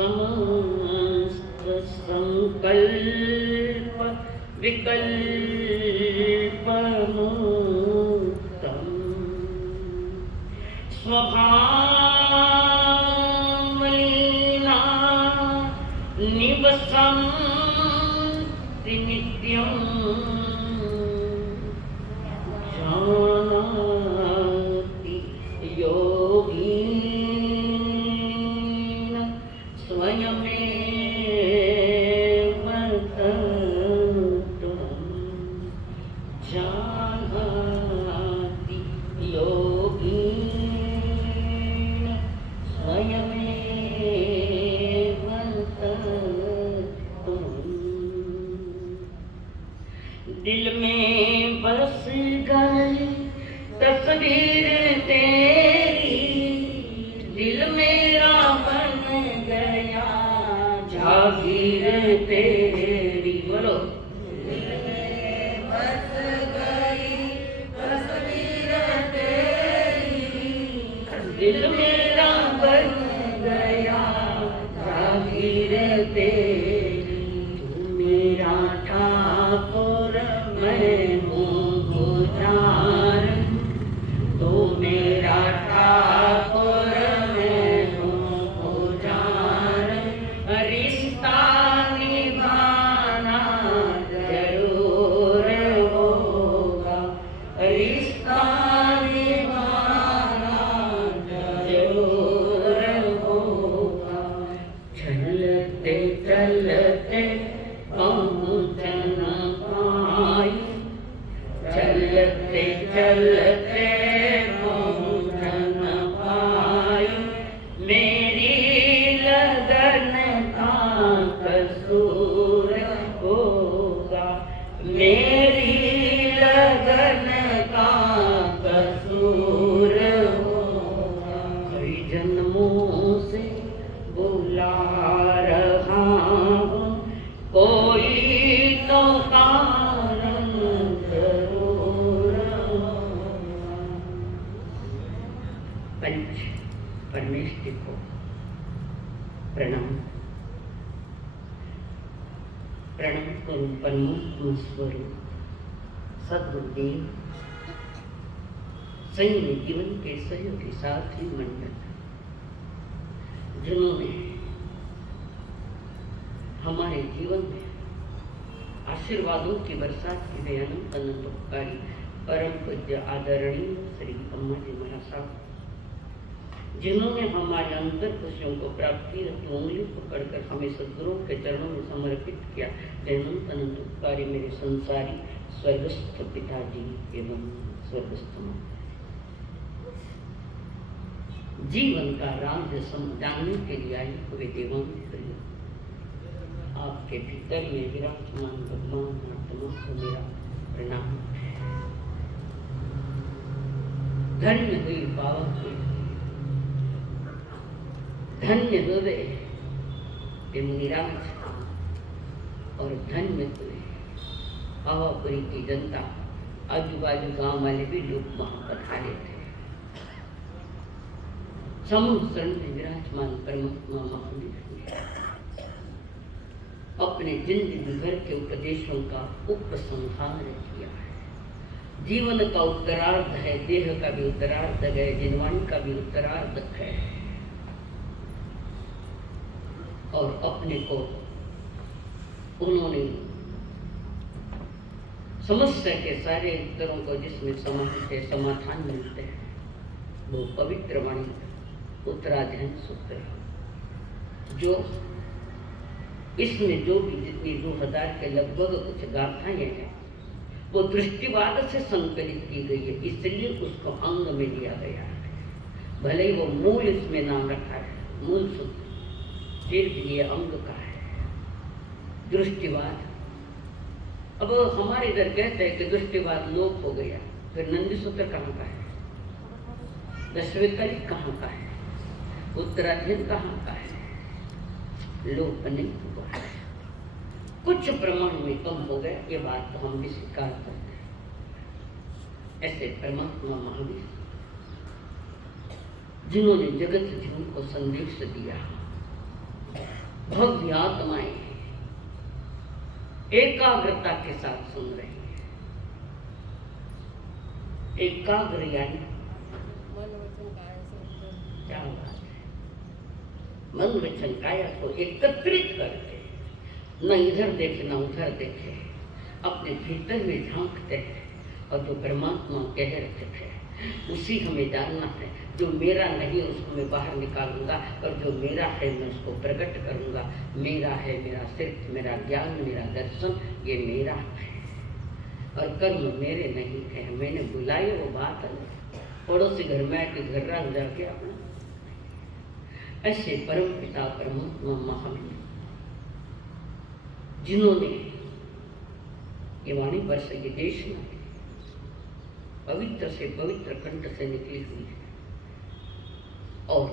समस्त संकल्प विकल्प मुक्तम स्वभावलीना निवसन्ति नित्यं जानाति योगीन स्वयमेव तत्त्वं जानाति योगीन स्वयमेव तत्त्वं। दिल में बस गई तस्वीर तेरी, दिल मेरा बन गया जागीर तेरी। बोलो दिल में बस गई तस्वीर तेरी, दिल मेरा बन गया जागीर तेरी। तू मेरा ठाकुर मैं हूँ गुजार, तू मेरा ठाकुर मैं हूँ गुजार। रिश्ता निभाना जरूर होगा, रिश्ता निभाना जरूर होगा। चलते चलते पहुँच न पाई, चलते चलते पहुँच न पाई। मेरी लगन का कसूर होगा, मेरी लगन का कसूर होगा। कई जन्मों से बुला रहा हूँ, कोई तो कारण जरूर होगा। पंच परमेश्वर को प्रणाम। प्रणाम करूं परमात्मा स्वरूप सद्गुरुदेव, संयम जीवन के सहयोगी साथी मंडल, जिन्होंने हमारे जीवन में आशीर्वादों की बरसात की गई अनंत अनंत उपकारी परम पूज्य आदरणीय श्री अम्मा जी महाराज साहब, जिन्होंने हमारे अंतर खुशियों को प्राप्त की उंगली पकड़कर हमें सदगुरुओं के चरणों में समर्पित किया। अनंत अनंत उपकारी मेरे संसारी स्वर्गस्थ पिताजी एवं स्वर्गस्थ माँ, जीवन का राज जानने के लिए आई हुए देवांग प्रिय, आपके भीतर में विराजमान भगवान आत्मा को मेरा प्रणाम। धन्य हुई पावन हुई, धन्य हुए ये मुनिराज, और धन्य हुए हवापुरी की जनता। आजू बाजू गांव वाले भी लोग वहां पधारे थे। समूह शरण में विराजमान परमात्मा महावीर अपने जिंदगी भर के उपदेशों का उपसंहार किया है। जीवन का उत्तरार्ध है, देह का भी उत्तरार्ध है, जिनवाणी का भी उत्तरार्ध है, और अपने को उन्होंने समस्या के सारे उत्तरों को जिसमें समाधान मिलते हैं वो पवित्र वाणी उत्तराध्ययन सूत्र, जो इसमें जो भी जितनी 2000 के लगभग कुछ गाथाएं हैं वो दृष्टिवाद से संकलित की गई है, इसलिए उसको अंग में दिया गया है। भले ही वो मूल इसमें नाम रखा है, मूल सूत्र, फिर भी ये अंग का है दृष्टिवाद। अब हमारे इधर कहते हैं कि दृष्टिवाद लोप हो गया, फिर नंदी सूत्र कहाँ का है, दशवेकली कहाँ का है, उत्तराध्ययन कहाँ का है? लोप नहीं हुआ है, कुछ प्रमाण में कम हो गया, ये बात तो हम भी स्वीकार करते हैं। ऐसे परमात्मा महावीर जिन्होंने जगत जीवन को संदेश दिया, भव्य आत्माएं एकाग्रता के साथ सुन रही है। एकाग्र यानी क्या बात है, मन वचन काया को एकत्रित करके न इधर देखे न उधर देखे, अपने भीतर में झांकते हैं और जो परमात्मा कह रहे थे उसी हमें जानना है। जो मेरा नहीं उसको मैं बाहर निकालूंगा और जो मेरा है मैं उसको प्रकट करूंगा। मेरा है, मेरा सिर्फ, मेरा ज्ञान, मेरा दर्शन, ये मेरा है और कर्म मेरे नहीं है। मैंने बुलाई वो बात है, पड़ोसी घर में आके घर रात जाके अपना ऐसे परम पिता परमात्मा महावीर जिन्होंने ये वाणी वर्ष के देश में पवित्र से पवित्र कंठ से निकली हुई है और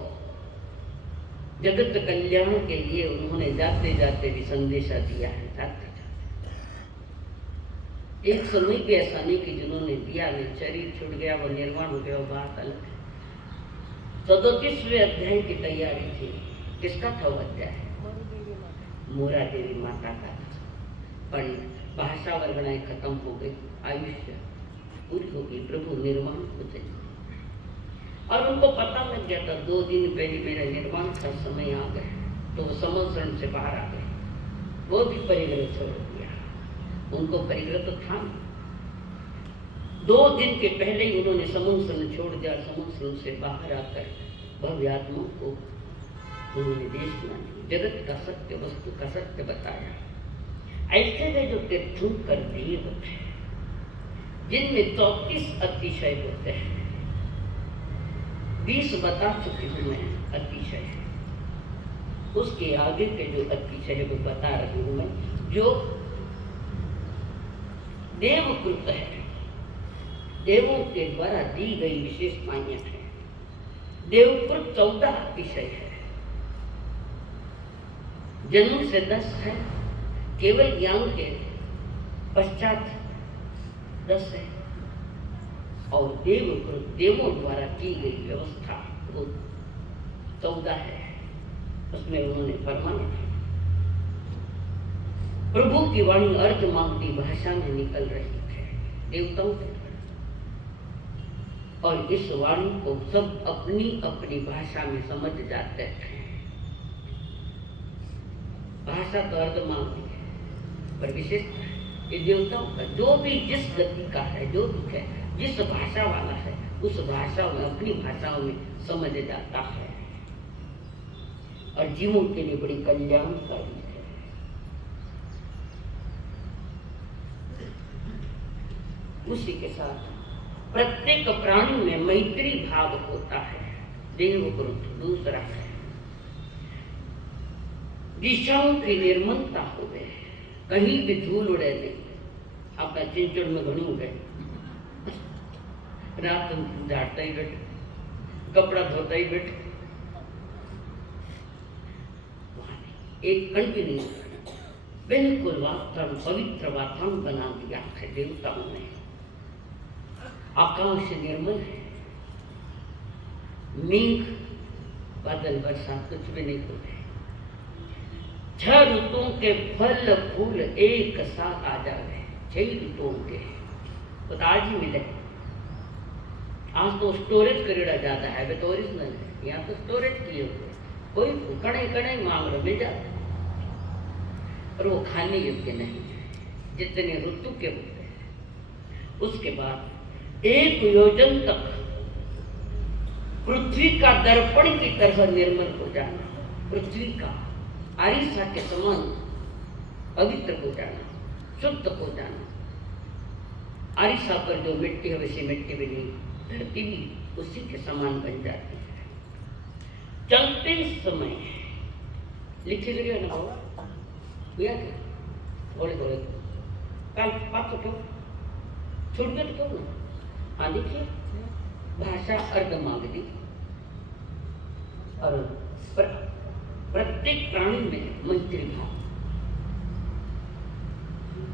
जगत कल्याण के लिए उन्होंने जाते जाते भी संदेशा दिया है। जाते जाते एक समय भी ऐसा नहीं कि जिन्होंने दिया नहीं, शरीर छूट गया, वो निर्वाण हो गया, वो बात अलग है। 37वें अध्याय की तैयारी थी। किसका था वो अध्याय? मोरा देवी माता का था, पर भाषा वर्गणाएं खत्म हो गई, आयुष्य पूरी हो गई, प्रभु निर्वाण हो गए और उनको पता लग गया था 2 दिन पहले मेरा निर्वाण का समय आ गया, तो वो समझ से बाहर आ गए। वो भी परिग्रह छोड़ दिया, उनको परिग्रह तो था। 2 दिन के पहले ही उन्होंने समुद्र छोड़ दिया। समुद्र से बाहर आकर भव्य आत्मा को उन्होंने देश में जगत का सत्य, वस्तु का सत्य बताया। ऐसे वे जो तीर्थंकर देव थे जिनमें 34 अतिशय होते हैं, 20 बता चुकी हूँ मैं अतिशय, उसके आगे के जो अतिशय है वो बता रही हूँ मैं। जो देवकृत है, देवों के द्वारा दी गई विशेषताएं हैं। देवकृत 14 अतिशय है, जन्म से 10 है, केवल ज्ञान के पश्चात 10 है और देवकृत देवों द्वारा की गई व्यवस्था वो 14 है। उसमें उन्होंने फरमाया प्रभु की वाणी अर्थ मांगती भाषा में निकल रही है देवताओं के, और इस वाणी को सब अपनी अपनी भाषा में समझ जाते हैं। भाषा तो अर्थ मांगती है, पर विशेष ये देवताओं का जो भी जिस गति का है, जो भी है, जिस भाषा वाला है, उस भाषा में अपनी भाषाओं में समझ जाता है और जीवों के लिए बड़ी कल्याणकारी है। उसी के साथ प्रत्येक प्राणी में मैत्री भाव होता है। देवकृत दूसरा है, दिशाओं की निर्मलता हो गए, कहीं भी धूल उड़े नहीं। आपका चिंचड़ में घणू गए, रात झाड़ता ही बैठे, कपड़ा धोता ही बैठे, एक कण भी नहीं, बिल्कुल वातावरण पवित्र वातावरण बना दिया है देवताओं ने। आकाश निर्मल है, मेघ बादल बरसात कुछ भी नहीं हो रहे। 6 ऋतुओं के फल फूल एक साथ आ जाए, 6 ऋतुओं के, तो आज ही मिले। आज तो स्टोरेज करेड़ा ज्यादा है, वे तो ओरिजिनल है, यहाँ तो स्टोरेज किए हुए, कोई कड़े कड़े मांग रहे मिल जाते, और वो खाने योग्य नहीं है जितने ऋतु के होते हैं। उसके बाद 1 योजन तक पृथ्वी का दर्पण की तरह निर्मल हो जाना, पृथ्वी का आरिसा के समान पवित्र हो जाना, शुद्ध हो जाना। आरिसा पर जो मिट्टी है वैसी मिट्टी भी नहीं, धरती भी उसी के समान बन जाती है। चलते समय लिखे गए ना भैया, बोले बोले कल बात तो छूट गए तो ना। हाँ देखिए, भाषा अर्ध मांग दी और प्रत्येक प्राणी में मैत्री भाव,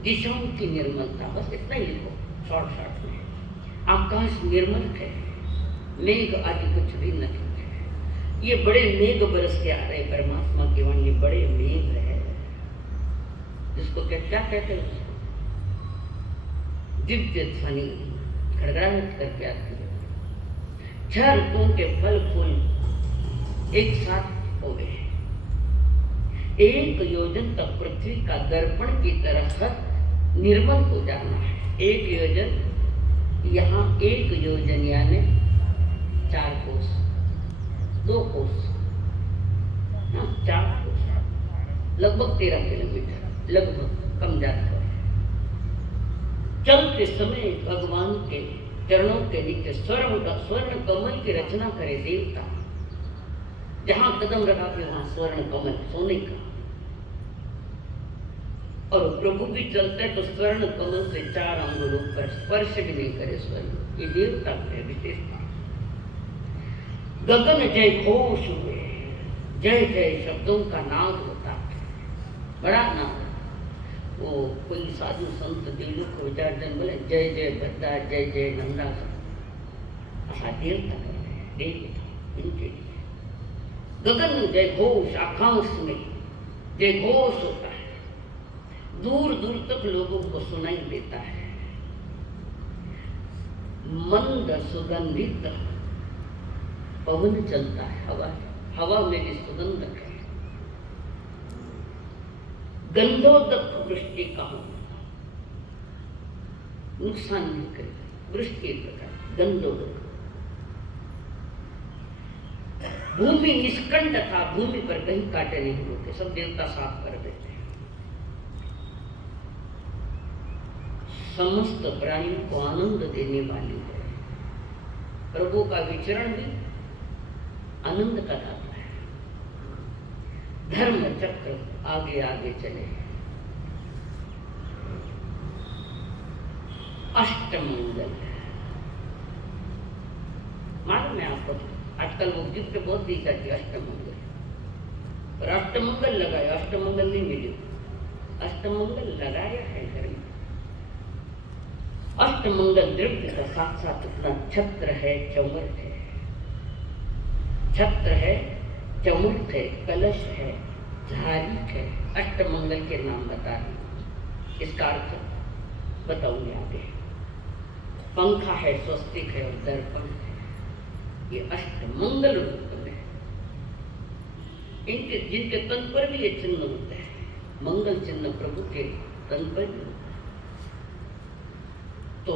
दिशाओं की निर्मलता, बस इतना ही लिखो शॉर्ट में। आकाश निर्मल है, मेघ आदि कुछ भी नहीं है। ये बड़े मेघ बरस के आ रहे परमात्मा की वाणी, ये बड़े मेघ है, जिसको क्या कहते हैं, दिव्य ध्वनि खड़गड़ाहट करके आती है। 6 ऋतुओं के फल फूल एक साथ हो गए। 1 योजन तक पृथ्वी का दर्पण की तरह निर्मल हो जाना है। 1 योजन, यहाँ 1 योजन यानी 4 कोस, 2 कोस, 4 कोस, लगभग 13 किलोमीटर, लगभग, कम ज्यादा। चलते समय भगवान के चरणों के नीचे स्वर्ण कमल की रचना करे देवता। जहां कदम रखा के वहां स्वर्ण कमल सोने का, और प्रभु भी चलते तो स्वर्ण कमल से 4 अंगुलों पर स्पर्श भी नहीं करे स्वर्ण। ये देवता है विशेषता। गगन जय घोष हुए, जय जय शब्दों का नाद होता है, बड़ा नाद। वो कोई साधु संत देवों को विचारजन बोले जय जय भद्रा, जय जय नंदा, ऐसा देवता देवता इनके लिए। गगन में जय घोष, आकाश में जय घोष होता है, दूर दूर तक लोगों को सुनाई देता है। मंद सुगंधित पवन चलता है, हवा में भी सुगंध है। गंधोदक वृष्टि का नुकसान नहीं करे, वृष्टि एक प्रकार गंधोदक। भूमि निष्कंठ था, भूमि पर कहीं कांटे नहीं होते, सब देवता साफ कर देते हैं। समस्त प्राणियों को आनंद देने वाली है। प्रभु का विचरण भी आनंद का दाता है। धर्म चक्र आगे आगे चले। अष्टमंगल मालूम है आपको, आजकल वो गिफ्ट बहुत दी जाती है अष्टमंगल, पर अष्टमंगल लगाया, अष्टमंगल नहीं मिली। अष्टमंगल लगाया है घर में। अष्टमंगल द्रव्य का साक्षात अपना छत्र है, चौमर्थ है, छत्र है, चौमर्थ है, कलश है, झारी है। अष्टमंगल के नाम बता रही, इसका अर्थ बताऊंगे आगे। पंखा है, स्वस्तिक है और दर्पण है, ये अष्टमंगल रूप में। इनके जिनके तन पर भी ये चिन्ह होते हैं, मंगल चिन्ह प्रभु के तन पर भी, तो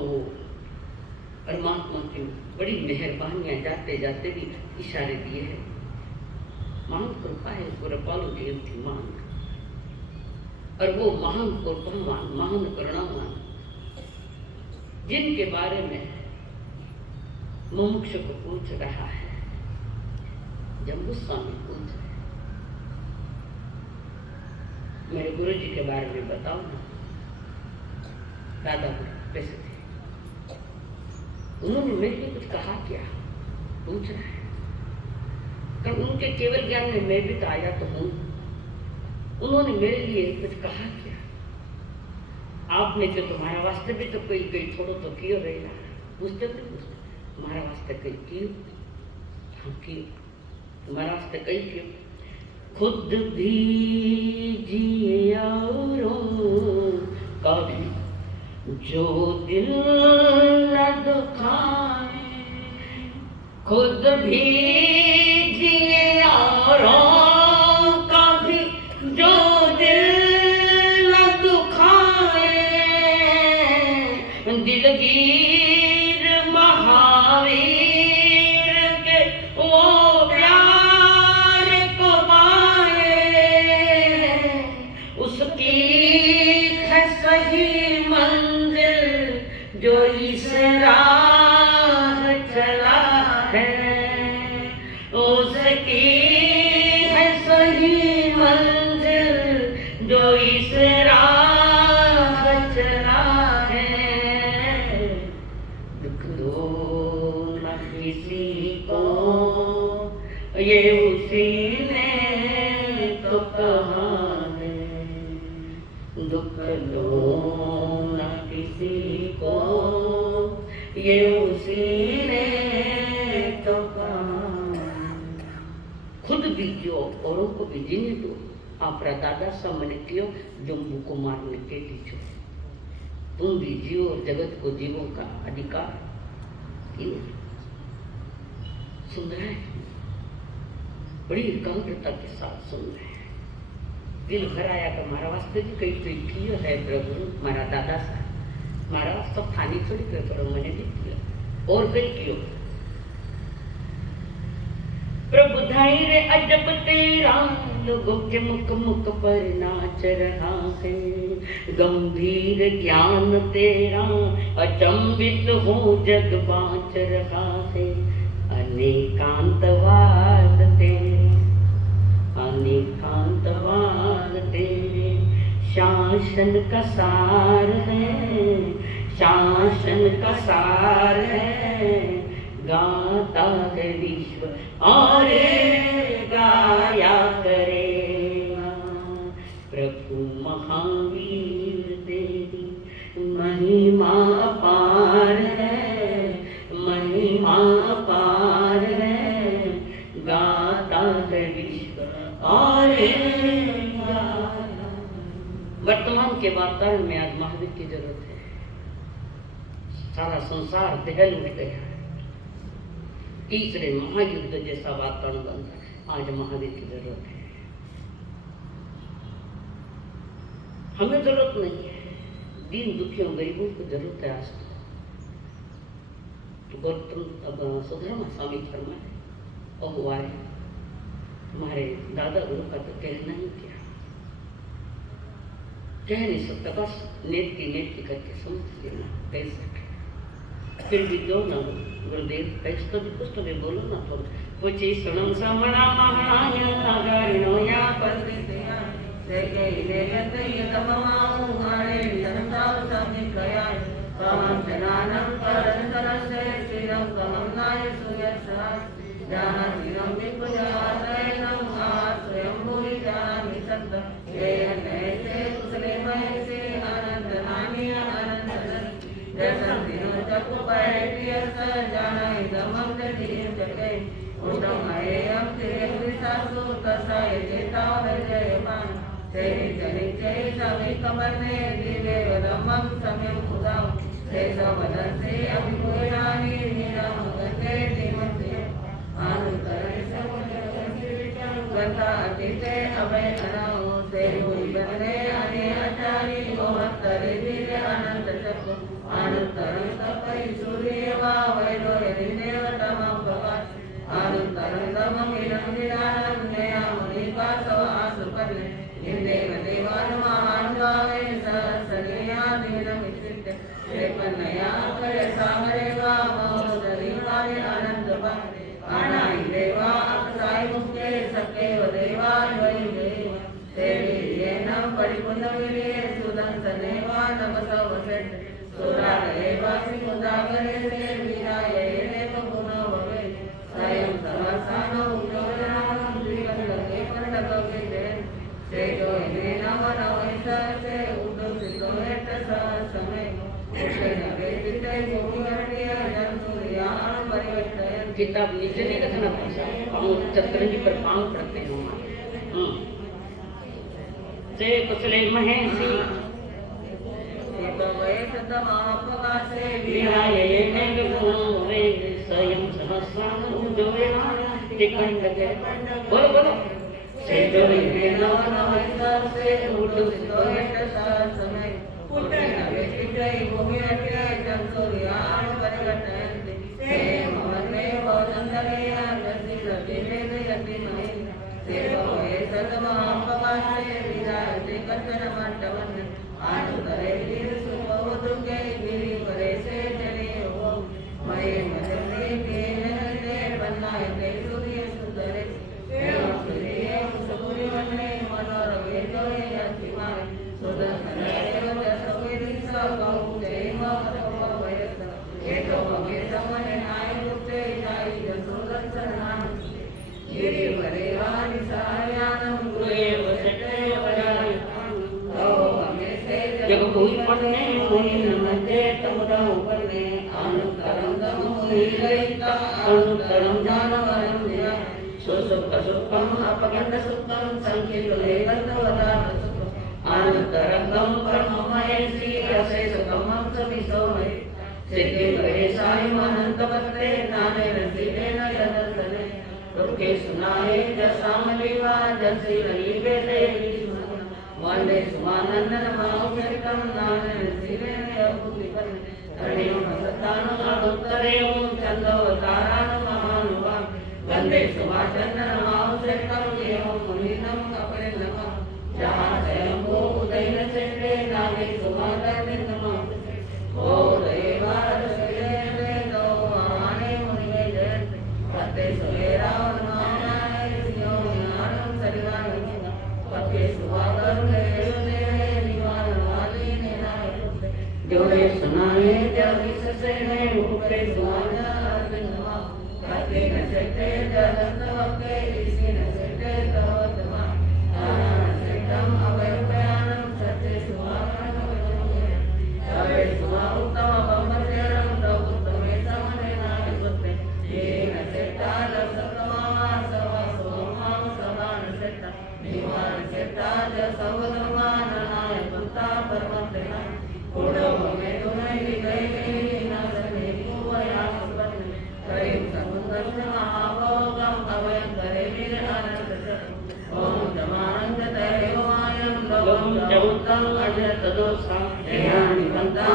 परमात्मा की बड़ी मेहरबानियां जाते जाते भी इशारे दिए हैं। महान कृपा है, कृपालु देव की मान, और वो महान कृपावान, महान करुणावान, जिनके बारे में मुमुक्ष को पूछ रहा है, जम्बू स्वामी पूछ रहे, मेरे गुरु जी के बारे में बताओ ना। दादा कैसे थे? उन्होंने मेरे लिए कुछ कहा क्या? पूछ रहा है। तो उनके केवल ज्ञान में मैं भी तो आया तो हूँ। उन्होंने मेरे लिए कुछ कहा क्या? आपने जो तुम्हारा वास्ते भी तो कोई छोड़ो तो क्यों रहेगा? पूछते नहीं पूछते, तुम्हारा वास्ते कई क्यों? हाँ क्यों? तुम्हारा वास्ते कई क्यों? खुद भी जिए औरों का भी जो दिल न दुखाए, खुद भी जिए औरों का भी जो दिल न दुखाए, दिलगीर महावीर के वो प्यार को पाए, उसकी है सही मंजिल जो इस राह चला है, उसकी है सही मंजिल जो इस राह चला है। दुख दो न किसी को, ये उसी ने तो कहा है। दुख दो न किसी को, ये उसी ने तो कहा। बीजो औरों को बीजीने दो आपरा दादा सा मने कियो जम्बू को मारने के दीजो तुम भी जियो जगत को जीवों का अधिकार सुन रहे हैं बड़ी एकाग्रता के साथ सुन रहे हैं दिल भर आया कि मारा वास्ते भी कई कई कियो है प्रभु मारा दादा सा मारा वास्ते थानी थोड़ी करो मैंने भी किया और कई कियो प्रभु धैर्य अजब तेरा लोगों के मुख मुख पर नाच रहा है गंभीर ज्ञान तेरा अचंभित हो जग बाँच रहा है अनेकांतवाद तेरे शासन का सार है गाता है विश्व और गाया करेगा प्रभु महावीर तेरी महिमा अपार है गाता है विश्व और वर्तमान के वातावरण में आज महावीर की जरूरत है सारा संसार दहल उठ गया है तीसरे महायुद्ध जैसा वातावरण बन रहा है आज महावीर की जरूरत है हमें जरूरत नहीं है दीन दुखियों गरीबों को जरूरत है आज तो गौतम सुधर्मा स्वामी फरमाए और हुआ है तुम्हारे दादा गुरु का तो कहना ही क्या कह नहीं सकता बस नेति करके समझ लेना कैसे फिर भी क्यों ना गुरुदेव कैसे तो भी कुछ तो भी बोलो ना तो कुछ सुनम समणा महाय अगारिनो या पद्रितया से कहिले गतय तममाउ आणे संताव समिकया कामं जनानं परन्तरस्य चिरं कमं नाय सुयशा जानातिनं विपुजातैनं आश्रयं भूरि जानामि सत्तं येनैसे कुशले महेशे अनन्तनानि अनन्तनं जसन्तिनो चकुपैट्यस जानाय दमं दधिं जगै उदमयं त्रिविसासु तसाय जेतावजयमान तेरि चरित्यै समिकमर्णे दिवे वदमं सम्यं उदां ते सवदन्ते अभिभूयानि निरामगते दिमन्ते आनुकरे समजगन्ति गता अतिते अभय अनाओ तेरुई बंदे अने आचारी मोहत्तरे वीर अनंत चक्र आनुत्तरं तपै सूर्यवा वैरोयनि देवतमं भगवान् आनुत्तरं तममिदं दिनानं नयामुनिपासो आसुपर्णे इंदेव देवानुमानुभावे सहस्रनीयादिनमित्रित्य श्रीपन्नया अक्षय सामरेवा महोदरीवाय अनन्तभागे आनाय देवा अक्षय मुक्ते सखेव देवान्वयुदेव तेवीर्येनं परिपुण्डविर्ये सुदंसनेवा नमसवसेत् सुरालये वासिमुदागरे वीराय देव गुणो भवे स्वयं सहसानो उज्ज्वलनानं द्विकण्डके पर्णकवे तेजो इमे नवनवैससे उद्दुसितो हेतस समय उषनवे चित्तै भूमिवर्ण्य जन्तुर्यां परिवर्तयन् किताब नीचे नहीं रखना पड़ता हम चतुरंगी पर पांव पड़ते हैं से कुशले महेशी महाप्रकाशे विहाय गुणोरे स्वयं सहस्रानु तिकण्डके बोलो बोलो तेजो इमे नवनवैससे उद्दुसितो हेतस समय उषनवे चित्तै भूमिवर्ण्य जन्तुर्यां परिवर्तयन् ते ममने भवनन्दनेया जसिरतिमेदयति देवो हे सदमहाप्रकाशे विराजते कच्चनमण्डवन् आनुतरे वीरसुभवदुर्गे गिरिपरेशे जने ओं मये मजने केनते पन्नायते सूर्यसुन्दरे एवं सूर्ये कुशपुरिवन्ने मनोरमे जोये यतिमाय सुदर्शनदेव जसवेदिसा कौतेम मतमवयस एतो मगे समने नायरुक्ते जायि जसुदर्शनान् गिरिवरेवाणि सायानं गुरुएव सटयवराय जब कोई पढ़ने मुनि नमते तमुदाउ पढ़ने अनुत्तरं दम मुनि लयिता अनुत्तरं जानवरं दिया सुखम अपगंध सुखम संकीर्णेवदानसुखम आनंदरंगम परममय श्री रसे सुखम सविसोमय सिद्धि गणेशाय अनंतवत्ते नाने रसिले न यदर्शने रुके सुनाए जसामलिवा जसी रईबे देवी वंदे सुमानंदन माउचरितम नाने रसिले न यभूतिपन तरणियों सत्तानु माधुत्तरेयों चंदोवतारानु महानुभाव वंदे सुभाचंदन माउचरितम येहों मुनिनम कपरे नमः जहाँ स्वयंभू उदयन चंडे नागे सुमादर नमः ओ देवार श्रीले दो आने मुनिगे जयंत पते सुवेरा वनमानाय सियो ज्ञानम सरिवान पते सुवागर लेने निवान वाली नेनाय जोड़े सुनाए जब इससे ने ऊपरे सुआना अर्जुनवा पते न सकते जगत वक्के इसी न सकते तवतमा आना सकतम अवैपयानम सत्य सुवागन अवे सुवा उत्तम बंबतेरम दौतमे समने नाय पुत्ते ये न सकता लसतमा सवा सोमाम समान सकता निवान सकता ज सवधमान नाय पुत्ता परमतेना कोडो में तुमने गए न सने कुवया सुपन करे समुद्र महाभोगम अवय करे मेरे आनंद ओम जमानंद तयोयम लोकम चौतम अजत दोषा ध्यानि बंदा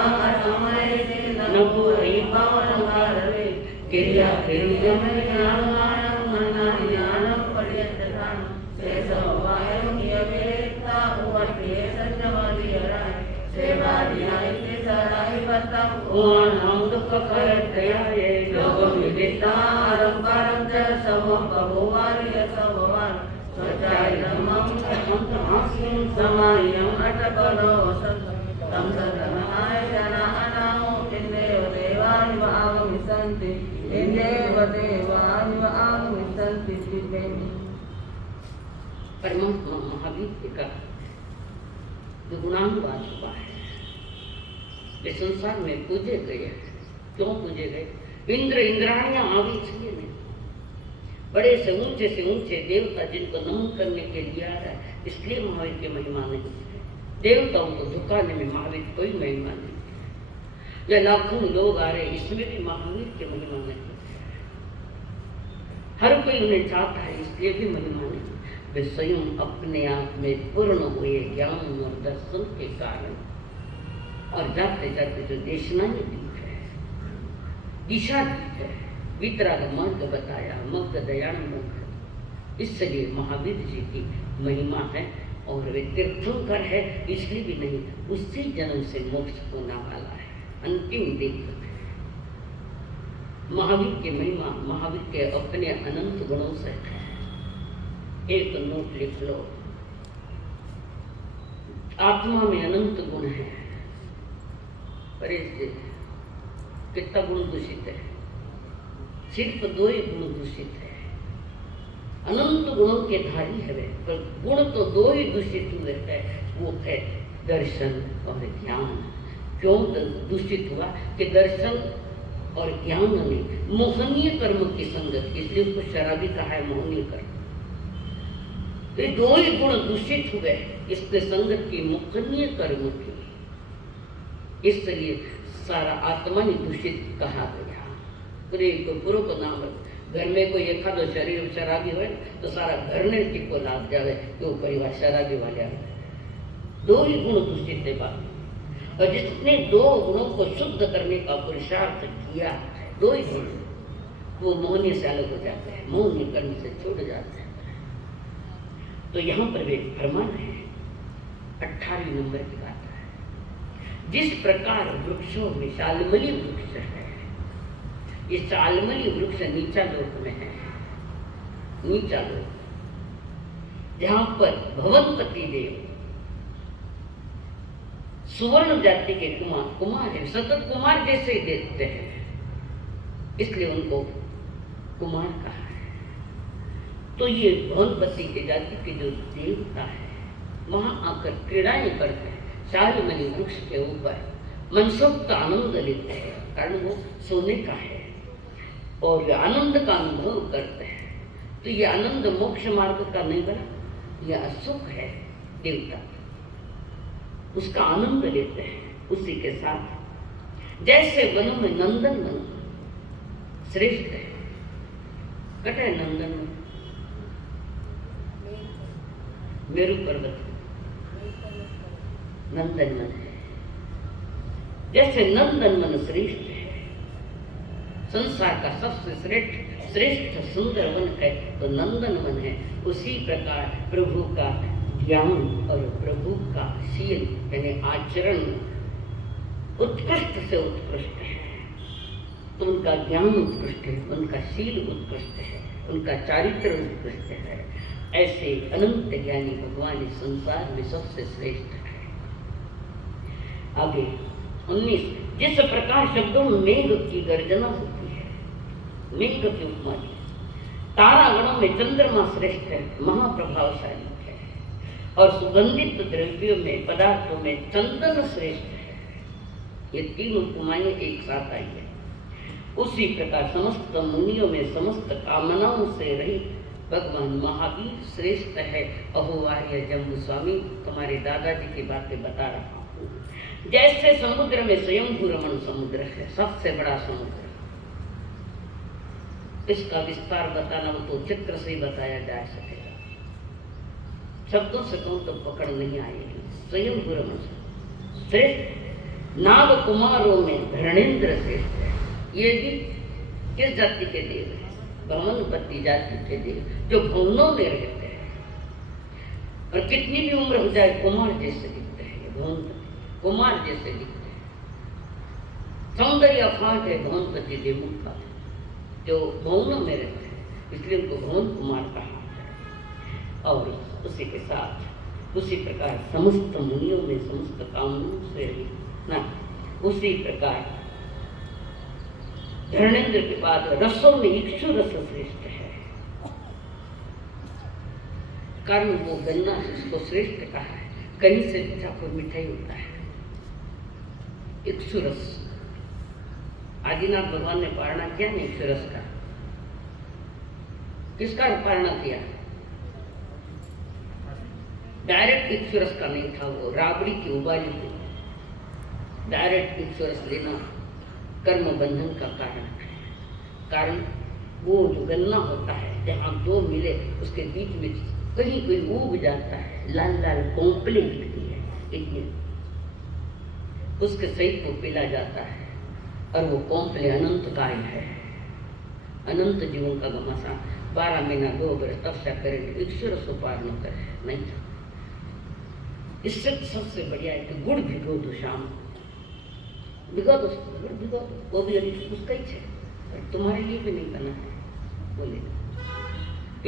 अमय नभु रिपावनकारवे क्रिया क्रियम ज्ञानम मना ज्ञानम पर्यंतकान शेषवायम यवेता उवर्ते सज्जवादी हराय सेवादियाय के सराय बतम ओन हम दुख करतयाये लोगम विदिता आरंभारं च समम बहुवार्य समवान स्वचाय धम्मं समं समायं अटपलो सत तम सतनाय जनानाओ इंदेव देवानि आगमिष्यन्ति इंदेव देवानि आगमिष्यन्ति दिव्येन परमात्मा महावीर का दुगुणानुवाद हुआ है। इस संसार में पूजे गए, क्यों पूजे गए? इंद्र इंद्राणियां आगे इसलिए नहीं, बड़े से ऊंचे देवता जिनको नमन करने के लिए आ रहा है, इसलिए महावीर की महिमा नहीं है। देवताओं को झुकाने में महावीर कोई महिमा नहीं है। या लाखों लोग आ रहे, इसमें भी महावीर की महिमा नहीं है। हर कोई उन्हें चाहता है, इसलिए भी महिमा नहीं। वे स्वयं अपने आप में पूर्ण हुए ज्ञान और दर्शन के कारण और जाते जाते जो देशनाएं दी है, दिशा दी है, वितराग मार्ग बताया, मग्ध दयानंद, इसलिए महावीर जी की महिमा है। और वे तीर्थंकर है, इसलिए भी नहीं, उसी जन्म से मोक्ष होने वाला है, अंतिम दिन। महावीर की महिमा महावीर के अपने अनंत गुणों से है। एक नोट लिख लो, आत्मा में अनंत गुण है, पर कितना गुण दूषित है? सिर्फ 2 ही गुण दूषित है। अनंत गुणों के धारी है वे, पर गुण तो 2 ही दूषित हुए है, वो है दर्शन और ज्ञान। क्यों दूषित हुआ? कि दर्शन और ज्ञान ने मोहनीय कर्म की संगत, इसलिए उसको शराबी कहा है, मोहनीय कर्म। ये 2 ही गुण दूषित हुए, इसने संगत की मोहनीय कर्म की, इसलिए सारा आत्मा ही दूषित कहा गया। पूरे को नाम घर में कोई एक दो शरीर शराबी हो तो सारा घर ने को लाग जाए कि वो परिवार शराबी वाले आ। 2 ही गुण दूषित है बात। और जिसने 2 गुणों को शुद्ध करने का पुरुषार्थ किया, 2 ही गुण, वो मोहनीय से अलग हो जाते हैं, मोहनीय कर्म से छूट जाते हैं। तो यहाँ पर वे फरमान है, 18वें नंबर की बात है। जिस प्रकार वृक्षों में शालमली वृक्ष है, ये शालमली वृक्ष नीचा लोक में है, नीचा लोक, जहाँ पर भवनपति देव सुवर्ण जाति के कुमार है, सतत कुमार जैसे ही देखते हैं, इसलिए उनको कुमार कहा है। तो ये भवनपति के जाति के जो देवता है, वहां आकर क्रीड़ाएं करते हैं, शालमली वृक्ष के ऊपर मनसोक्त आनंद लेते हैं, कारण वो सोने का है और वे आनंद का अनुभव करते हैं। तो ये आनंद मोक्ष मार्ग का नहीं बना, यह असुख है देवता, उसका आनंद लेते हैं। उसी के साथ जैसे वनों में नंदन वन श्रेष्ठ है, कट है नंदन वन, मेरु पर्वत नंदन वन है, जैसे नंदन वन श्रेष्ठ है, संसार का सबसे श्रेष्ठ सुंदर वन है तो नंदन वन है। उसी प्रकार प्रभु का ज्ञान और प्रभु का शील यानी आचरण उत्कृष्ट से उत्कृष्ट है, तो उनका ज्ञान उत्कृष्ट है, उनका शील उत्कृष्ट है, उनका चारित्र उत्कृष्ट है। ऐसे अनंत ज्ञानी भगवान इस संसार में सबसे श्रेष्ठ है। आगे 19, जिस प्रकार शब्दों में मेघ की गर्जना होती है, मेघ की उपमा दी, तारागणों में चंद्रमा श्रेष्ठ है, महाप्रभावशाली है, और सुगंधित द्रव्यों में पदार्थों में चंदन श्रेष्ठ है। ये तीन उपमाएं एक साथ आई है। उसी प्रकार समस्त मुनियों में समस्त कामनाओं से रहित भगवान महावीर श्रेष्ठ है। अहो आर्य जम्बू स्वामी, तुम्हारे दादाजी की बातें बता रहा हूँ। जैसे समुद्र में स्वयंभू रमण समुद्र है, सबसे बड़ा समुद्र, इसका विस्तार बताना हो तो चित्र से ही बताया जा सकेगा, शब्दों से कहूं तो पकड़ नहीं आएगी। स्वयंभू रमण श्रेष्ठ, नाग कुमारों में धरणेन्द्र श्रेष्ठ है। ये भी किस जाति के देव है? भवनपति जाति के देव, जो भवनों में रहते हैं और कितनी भी उम्र हो जाए कुमार जैसे दिखते हैं। भवनपति कुमार जैसे दिखते हैं, सौंदर्य अफाट है भवनपति देवों का, जो भवनों में रहते हैं, इसलिए उनको भवन कुमार कहा है। और उसी के साथ उसी प्रकार समस्त मुनियों में समस्त कामों से ना, उसी प्रकार धर्मेंद्र के बाद रसों में इक्षु रस श्रेष्ठ है, कारण वो गन्ना उसको श्रेष्ठ कहा है। कहीं से अच्छा कोई मिठाई होता है इक्षु रस। आदिनाथ भगवान ने पारणा किया नहीं इक्षु रस का, किसका पारणा किया? डायरेक्ट इक्षु रस का नहीं था, वो राबड़ी की उबाली थी। डायरेक्ट इक्षु रस लेना कर्म बंधन का कारण है। कारण वो जो गन्ना होता है, जहाँ दो मिले उसके बीच में कहीं कोई उग जाता है, लाल लाल कोंपले दिखती है, इतनी उसके सहित को पिला जाता है, और वो कोंपले अनंत काय है, अनंत जीवन का घमासान। 12 महीना 2 बरस तपस्या करें, ईश्वर सुपार न करे, नहीं था। इससे सबसे बढ़िया है कि गुड़ भिगो दो, शाम भिगो दो, गुड़ भिगो दो, वो भी उसका ही है, तुम्हारे लिए भी नहीं बना है। बोले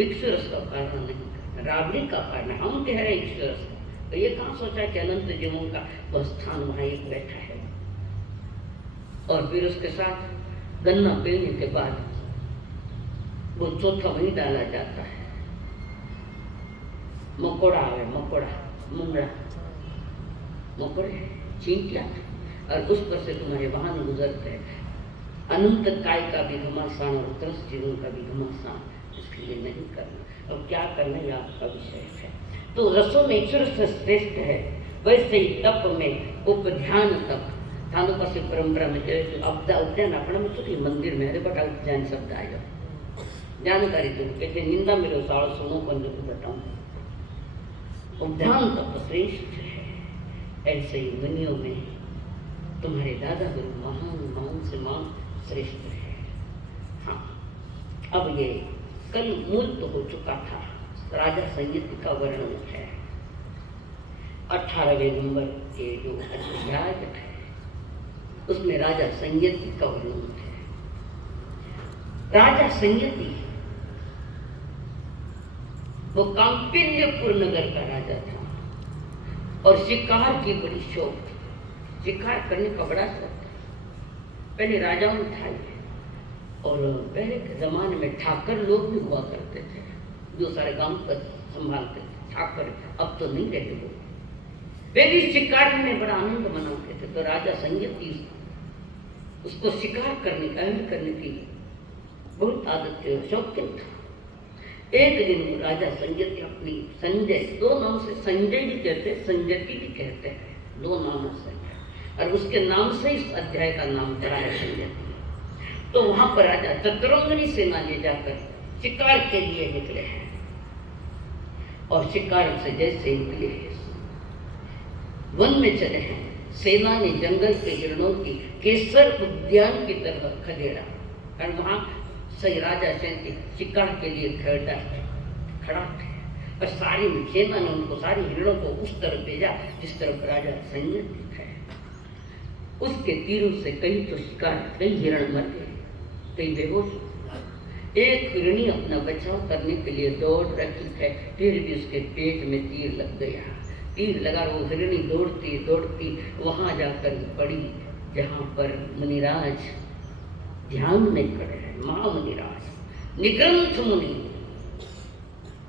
ईश्वर का कारण नहीं, राबड़ी का कारण। हम कह रहे ईश्वर का, तो ये कहाँ सोचा कि अनंत जीवों का वह स्थान वहाँ एक बैठा है। और फिर उसके साथ गन्ना पीने के बाद वो चौथा वहीं डाला जाता है। मकोड़ा आवे, मकोड़ा मुंगड़ा मकोड़े चींटियां, और उस पर से तुम्हारे वाहन गुजरते हैं। अनंत काय का भी घमासान और त्रस्त जीवन का भी घमासान, इसलिए नहीं करना। अब क्या करना यह आपका विषय है। तो रसों में ईश्वर से श्रेष्ठ है, वैसे ही तप में उपध्यान तप थानों का से परंपरा में उपध्यान अपना में मंदिर में, अरे बटा उपध्यान शब्द आएगा जानकारी तुम कहते निंदा मेरे साल सुनो पंजों को बताऊं। उपध्यान तप श्रेष्ठ है, ऐसे ही मुनियों में तुम्हारे दादा गुरु महान से महान श्रेष्ठ है। हाँ, अब ये कल मूल तो हो चुका था, राजा संहिता का वर्णन है। 18वें नंबर के जो अध्याय है उसमें राजा संहिता का वर्णन है। राजा संयति वो कांपिल्यपुर नगर का राजा था और शिकार की बड़ी शौक थी, शिकार करने का बड़ा शौक था। पहले राजाओं में था ये, और पहले के जमाने में ठाकर लोग भी हुआ करते थे जो सारे गांव पर संभालते थे, ठाकर। अब तो नहीं रहते वो, वे भी शिकार में बड़ा आनंद मनाते थे। तो राजा संयति उसको शिकार करने का करने की बहुत आदत थी, शौकीन था। एक दिन राजा संजय अपनी संजय, दो नाम से संजय भी कहते, संजयती भी कहते हैं, दो नामों से, और उसके नाम से इस अध्याय का नाम पड़ा है संजयती। तो वहां पर राजा चतुरंगनी सेना ले जाकर शिकार के लिए निकले हैं, और शिकार से जैसे निकले वन में चले हैं, सेना ने जंगल के हिरणों की केसर उद्यान की तरफ खदेड़ा, और वहां सही राजा शिकार के लिए खड़ा थे, और सारी सेना ने उनको, सारी हिरणों को उस तरफ भेजा जिस तरफ राजा संजय है। उसके तीरों से कई तो शिकार, कई हिरण मर गए, कई बेहोश। एक हिरणी अपना बचाव करने के लिए दौड़ रही है, फिर भी उसके पेट में तीर लग गया। तीर लगा, वो हिरणी दौड़ती दौड़ती वहां जाकर पड़ी जहां पर मुनिराज ध्यान में खड़े हैं, महामुनिराज निग्रंथ मुनि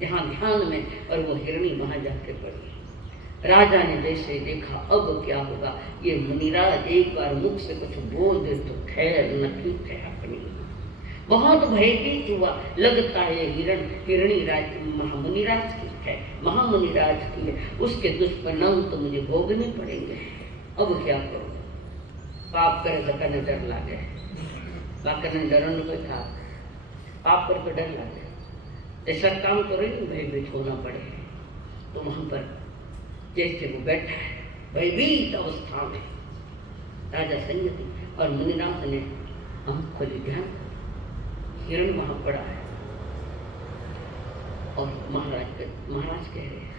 जहां ध्यान में, और वो हिरणी वहां जाके पड़ी। राजा ने जैसे देखा अब क्या होगा, ये मुनिराज एक बार मुख से कुछ बोल दे तो खैर न ठीक है अपनी। बहुत भयभीत हुआ, लगता है हिरणी राज महामुनिराज की है, महामुनिराज की है, उसके दुष्परिणाम तो मुझे भोगने पड़ेंगे, अब क्या करूं। पाप करे तो करने डर लागे, करने डरन बैठा, पाप कर डर लागे, ऐसा काम करे भयभीत होना पड़े। तो वहां पर जैसे वो बैठा है भयभीत अवस्था में राजा संजय, और मुनिनाथ ने आंख खोली, ध्यान, हिरण वहां पड़ा है, और महाराज कह रहे हैं,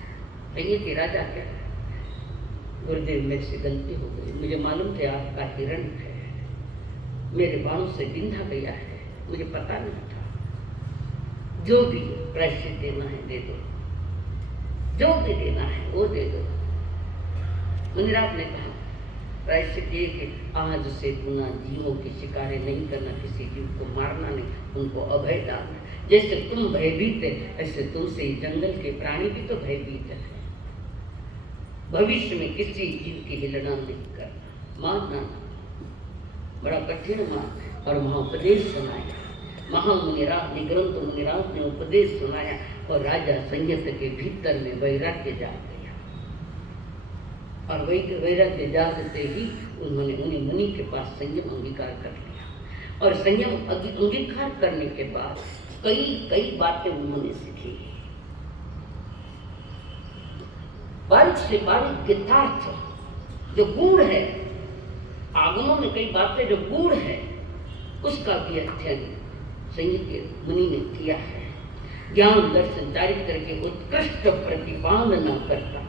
संजय राजा कह रहे हैं, गुरुदेव मेरे से गलती हो गई, मुझे मालूम था आपका हिरण है, मेरे बाणों से बिंधा गया है, मुझे पता नहीं था, जो भी प्रायश्चित देना है दे दो, जो भी देना है वो दे दो। मुनिराज ने कहा प्रायश्चित ये कि आज से पुनः जीवों की शिकारें नहीं करना, किसी जीव को मारना नहीं, उनको अभय डालना। जैसे तुम भयभीत है ऐसे तुमसे जंगल के प्राणी भी तो भयभीत है, भविष्य में किसी जीव की हिलना नहीं करना, मानना बड़ा कठिन मान। और वहां उपदेश सुनाया, महामुनिराज निग्रंथ मुनिराज ने उपदेश सुनाया, और राजा संयत के भीतर में वैराग्य जाग गया, और वैराग्य जागते ही उन्होंने उन्हें मुनि के पास संयम अंगीकार कर लिया। और संयम अंगीकार करने के बाद कई बातें उन्होंने सीखी, बारीक से बारीक यथार्थ जो गूढ़ है, आगमों में कई बातें जो गूढ़ है उसका भी अध्ययन संयम मुनि ने किया है। ज्ञान दर्शन चारित्र के उत्कृष्ट प्रतिपादन करता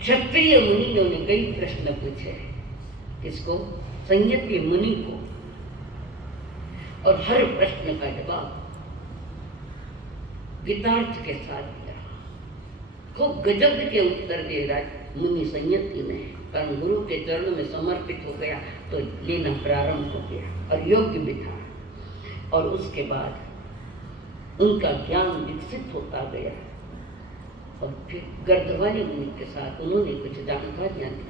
क्षत्रिय मुनि ने उन्हें कई प्रश्न पूछे, किसको? संयती मुनि को, और हर प्रश्न का जवाब गीतार्थ के साथ दिया। खूब गजब के उत्तर दे मुनि संयती ने, कारण गुरु के चरणों में समर्पित हो गया तो लेना प्रारंभ हो गया, और योग्य भी था। और उसके बाद उनका ज्ञान विकसित होता गया, और फिर गर्दवाली मुनि के साथ उन्होंने कुछ जानकारियां दी।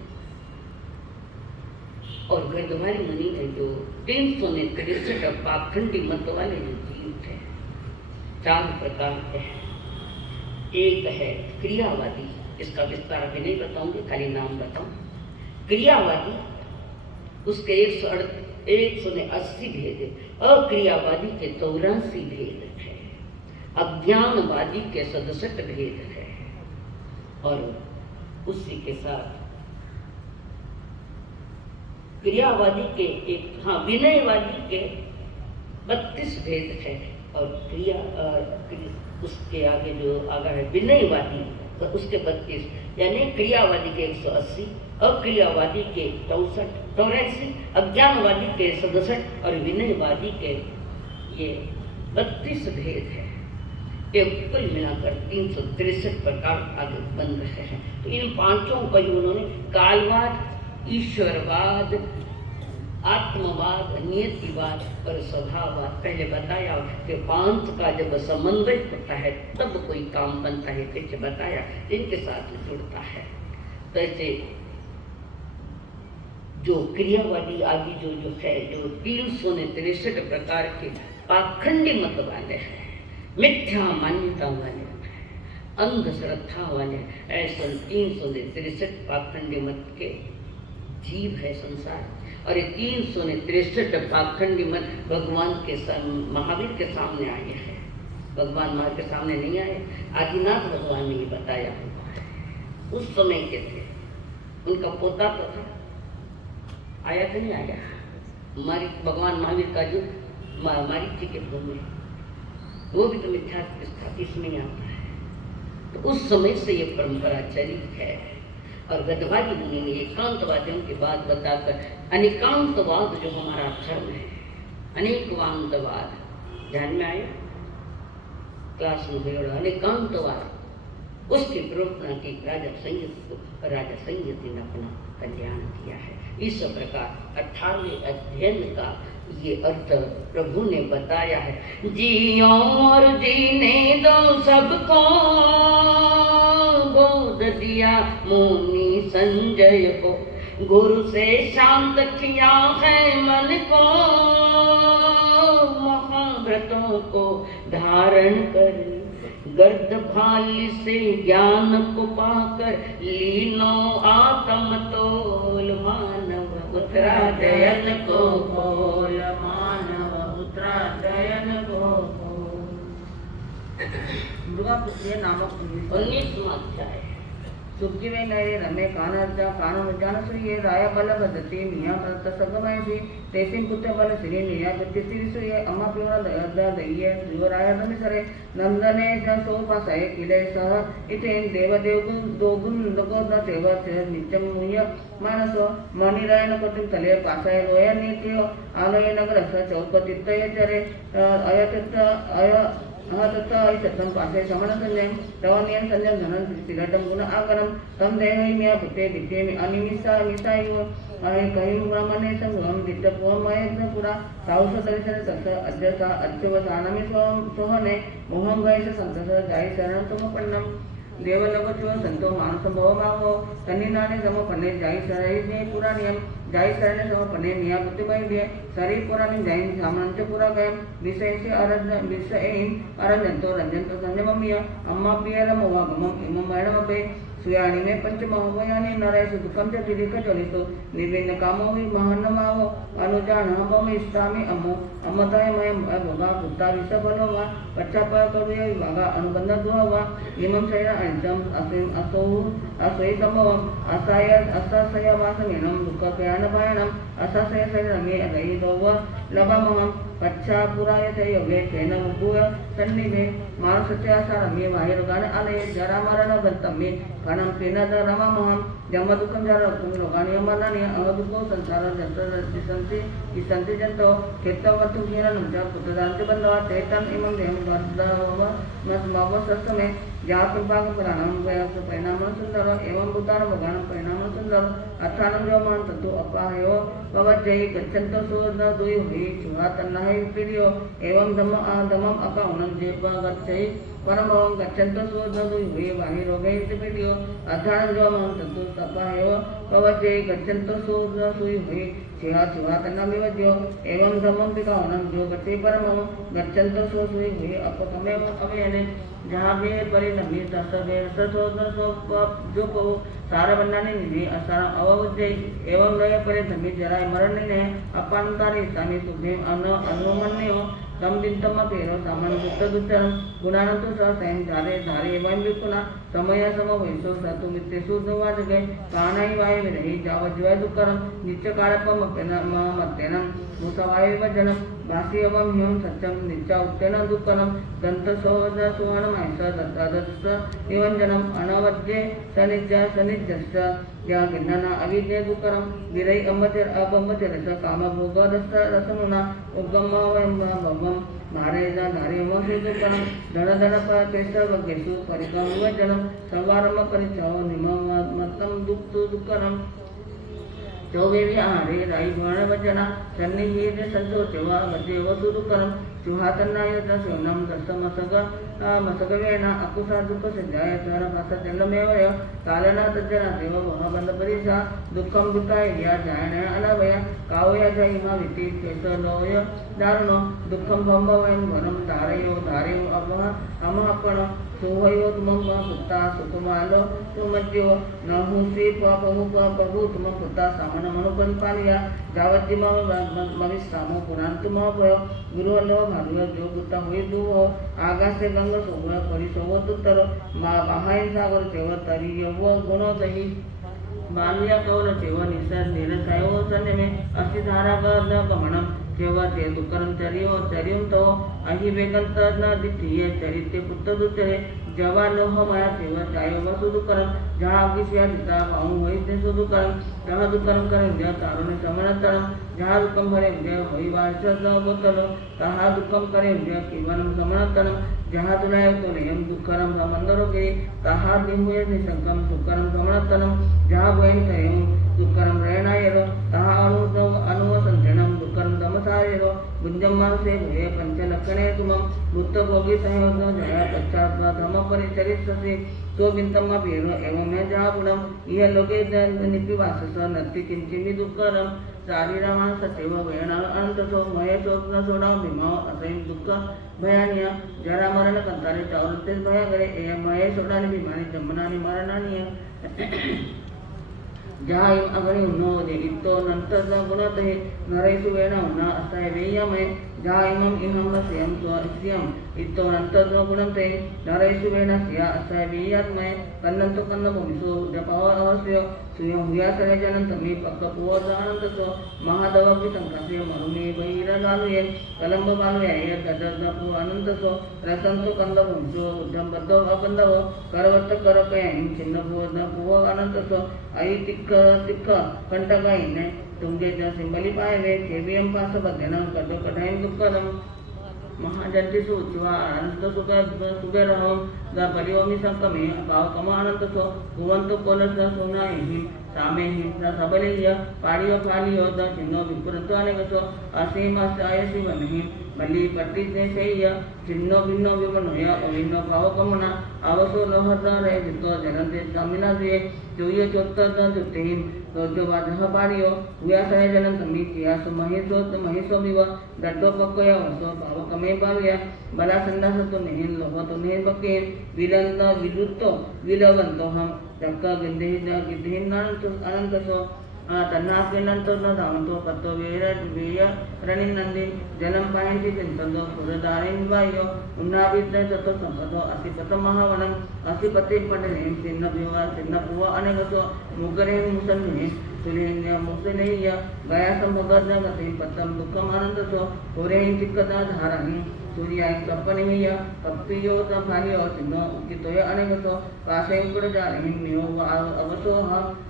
और गर्दवाली मुनि ने जो 363 पाखंडी मत वाले जो जीव थे, 4 प्रकार के हैं। एक है क्रियावादी, इसका विस्तार अभी नहीं बताऊंगी, खाली नाम बताऊं। क्रियावादी, उसके 180 भेद है, अक्रियावादी के 84 भेद है, अज्ञानवादी के 67 भेद है, और उसी के साथ क्रियावादी के विनयवादी के 32 भेद है, और उसके आगे जो आगा है विनयवादी तो उसके 32, यानी क्रियावादी के 180, अक्रियावादी के 84, अज्ञानवादी के 67 और विनयवादी के ये 32 भेद है। ये कुल मिलाकर 363 प्रकार आगे बन रहे हैं। तो इन 5 को ही उन्होंने कालवाद, ईश्वरवाद, आत्मवाद, नियतिवाद और स्वभाववाद पहले बताया कि 5 का जब समन्वय होता है तब कोई काम बनता है, कैसे बताया, इनके साथ जुड़ता है। तो ऐसे जो क्रियावादी आदि जो है, जो 363 प्रकार के पाखंडी मत वाले हैं, मिथ्या मान्यता वाले हैं, अंधश्रद्धा वाले, ऐसे 363 पाखंडी मत के जीव है संसार। और ये 363 पाखंडी मत भगवान के महावीर के सामने आए हैं। भगवान महावीर के सामने नहीं आए, आदिनाथ भगवान ने ये बताया हुआ है। उस समय के थे, उनका पोता तो था, आया तो नहीं आया। हमारी भगवान महावीर का युग मारीची के भूमि, वो भी तो मिथ्या इसमें आता है। तो उस समय से ये परंपरा चली है। और गद्यवादी मुनि ने एकांतवादियों की बात बताकर अनेकांतवाद जो हमारा धर्म है, अनेकवांतवाद ध्यान में आया, क्लास में हुई, अनेकांतवाद उसकी प्रवर्तना की राजा संयति ने अपना कल्याण किया है। इस प्रकार 18वें अध्ययन का ये अर्थ प्रभु ने बताया है। जियो और जीने दो सबको, गोद दिया मुनि संजय को, गुरु से शांत किया है मन को, महाव्रतों को धारण कर, गर्द भाली से ज्ञान को पाकर, लीनो आत्म तोल मानव उत्तरायण को बोल, मानव उत्तरायण को बोल। मृगापुत्र नामक 19वां अध्याय। सुग्रीवे नये रमे कानन सुये, राया बल भदती मिया करत सगमय सी, तेसिम पुत्र बल श्री निया गति श्री सुये, अम्मा प्योरा दया दइये युवराया रमे सरे, नंदने सो पासय किले सह, इतेन देवदेव दोगुन लगो न सेवा नित्यम मुय मानसो, मणिरायन कटिम तले पासय रोय नीतियो, आलय नगर स चौपति तय चरे, तत्म पासे समन संजय तवनियन संजय धनन सिरटम गुण आगरम तम देहि मिया पुते विद्ये में अनिमिषा मिषायो कहिम ब्रह्मणे संगम दिट्टपोमय पुरा साउस दर्शन तस अद्यसा अद्यवसानमि सोहने मोहम गयस संतस जाय शरण तुम पन्नम देवलोक चो संतो मानस भव माहो तन्निनाने समपने जाय शरणे पुरानियम जाय शरणे समपने मिया पुते वैद्य शरीर पुरानी जाय सामंत पुरा गयम विषय से अरजंतो रंजंतो संयममिय अम्मा पियर मोवागमम इमम मैणमपे सुयाणी में पंचमहोवयानी नरेश दुखम च दिलिख ज्वलितो निर्विन्न कामो वि महानमाहो अनुजान हम इष्टामि अमो अमताय मय भोगा पुत्ता विषफलो वा पच्चाप करुय विभागा अनुबंध दुहवा इमम शैर अनिचम असिम असोई संभवम असाय असासय वासमेनम दुःख प्रयाण भयानम असासय शैरमे अदयि दोव लभमहम पच्छा पुरायते योगे तेन उभूय सन्निभे मानसत्यासारमे वायुर्गान आलये जरा मरण गन्तमे कणं तेन रममहं जमदुःखं जरकुं रोगाणि अमरणानि अवदुःखो संसार जन्तु जन्तो केत्तवतु किरणं च पुत्रदान्ति बन्धवा ते तम् इमं देहं वर्धवमस्मवसस्तमे जातुर्भागं पुराणं परिणामं सुन्दर एवं भूतानं भगवानं परिणामं सुन्दर अर्थानं व्योमं तत्तु अपायो भवज्जयि गच्छन्तो सो न दुई हुई चुहा तन्नाहि पीडियो एवं दमम् अपावनं जेवा गच्छयि परमं गच्छन्तो सो न दुई हुई वाहि रोगैः पीडियो अर्थानं व्योमं तत्तु अपायो भवज्जयि गच्छन्तो सो न दुई हुई चुहा तन्नाभिवज्यो एवं दमं पिकावनं जो गच्छे परमं गच्छन्तो सो दुई हुई अपकमेव अवयने जहाँ भी परिणमी तस्वे जो को सारा बन्नाने निधि असारम अवुजय एवं नय परिधमी जराय मरण ने अपांतारी सामी तुभेम अनुमन्यो तम दिन्तम पेरो सामन गुप्त दुच्चरम गुणानंतु सह सैन धारे एवं विपुना समय सम वैसो सतु मित्ते सुधवा जगे कानाई वाय विरहि जावज्वाय दुक्करम नित्य कारपम मत्तेनम मुसवाय वजनम भासी एवं ह्यम सत्यम नित्या उत्तेन दुक्करम दंत सोज सुवर्ण महस दत्तादत्स निवंजनम अनवज्ये सनिज्यश्च या गिन्नना अविज्ञे दुक्करम विरहि अम्बचर अपम्बचरस काम भोग रसमुना उद्गम भवम मारे धारे मोसे दुक्करम धन धन पेश वगेसु परिकम विवजनम सर्वारम परिचयो निमत्तम दुक्करम चौवे विहारे राई वर्ण वचना सन्निहित संतोषवा वजे वसु दुक्करम जुहातन्नायत शिवनं मसगवेण अकुसा दुःख सिद्धाय चरभास जलमेवय कालना तज्जना देव महाबंधपरिसा दुःखं दुःखाय या जायनय अलावय कावया जयिमा विति केसलोय दारुणो दुःखं भंभवयं घनं धारयो अपह अमहपण सुहयो तुमं पुत्ता सुकुमालो तुमज्यो नहुसी पहु तुम पुत्ता सामन मनुपरिपालया जावज्जी मविस्सामो पुराण तुम भय गुरुवल्लभ भारुय जो पुत्ता हुई दुहो आगासे गंग सोवय परिसोव तुत्तर बाहाय सागर चेव तरियव गुणोदही बालिया कौल चेव निसर निरसायो सन्यमे असि धारा गमनम जेव्हा ते दुकरम चरियम तो अहि वेगंत न दिठीय चरित्य पुत्र दुचरे जेव्हा लोह माया तेव्हा चायो वसु दुकरम जहाँ अगिसिया दिता पाऊं होई ते सु दुकरम जहाँ दुकरम करें जय तारुने समन तरम जहाँ दुकम भरे जय होई वारसद न बोतलो तहाँ दुकम करें जय किवनम समन तरम जहाँ तुलाय तो नेयम दुकरम मंदरो गिरी तहाँ दिहुए निसंकम दुकरम समन तरम जहाँ बहन करें दुकरम रहनायरो तहाँ अनुवसंतरणम दुकरम दमसायरो गुंजम मानसे भये पंचलक्षणे तुमम बुद्ध भोगी सहयोगो जया पश्चात धम परिचरित ससे तो बिंतम पेरो एवं मैं जहाँ पुनम यह लोके निपिवासस नत्ति किंचिमी दुःखरम शारीरामा सचैव भयना अनंतसो महेशो न सोडा भीमाव असैम दुःख भयानिया जरा मरण कंतारे चौरते भया करे ए महेशोडानि भीमानि जन्मनानि मरणानि जहाँ इम अग्नि उन्नो इतो नंतर गुणत है नरेशु वेण उन्ना असाय वेयमय जहाँ इमम स्वयं स्वयं इतो नंतर गुणते नरेशु वेण स्या असाय वेयात्मय कन्नंतो कन्न भूमिसो जपाव अवश्य स्वयं हुया सरे जनंत मी पक्क पुव अनंत सो महादवपि संकासे मरुने वैर गालुये कलंब बालुये दददपु अनंत सो रसंतो कंद भूमिसो उद्धम बद्धो अबंधव करवत्त करकयं छिन्न पुव अनंत सो आई तिक्क कंटकाईने तुमके सिंबली पायवे केवीएम पास बद्धेना कटो कठाइन दुःखदम महाजंती सुचिवा अनंत सुगरहम द परिवमी संकमे भाव कम अनंत सो भुवंतो कोलस सोनाहि सामेहि सबलेय पाड़ियो फालियो द चिन्नो विपुरतो अनेकसो असीम आयसी वनहि मल्ली पट्टी से शैय चिन्नो भिन्नो विमनोय अभिन्नो भाव कमना अवसो लोहत रे जितो जनते तमिला दिए जोय चोत्तर जुतेहिम जो बाधह पाड़ियो हुया सहे जनन तमी किया सो महेशो विव दड्डो पक्कय वसो भाव कमे भाव्या बला संदास तो नहीं लोह तो नहीं पक्के विलंत विलुत्तो विलवंतो हम चक्का गिद्धे अनंत सो तन्नास्मिन्नंतो न धावंतो पत्तो वेय रणिनंदी जलम पायंति चिंतंतो सुरदारिं वायो उन्नाभिद्य चतो संपतो असिपत महावनम असिपति पटने चिन्न पुव अनेकसो मुगरे मुसन्ने सुलेन्य मुसलेय गया संभगत गति पतम दुःखम अनंतसो होरे चिक्कता धारहि सूर्याय कपनेय कप्पियो तफालियो चिन्नो उकितोय अनेकसो काशेंकुड़ जारहि मियो अवसो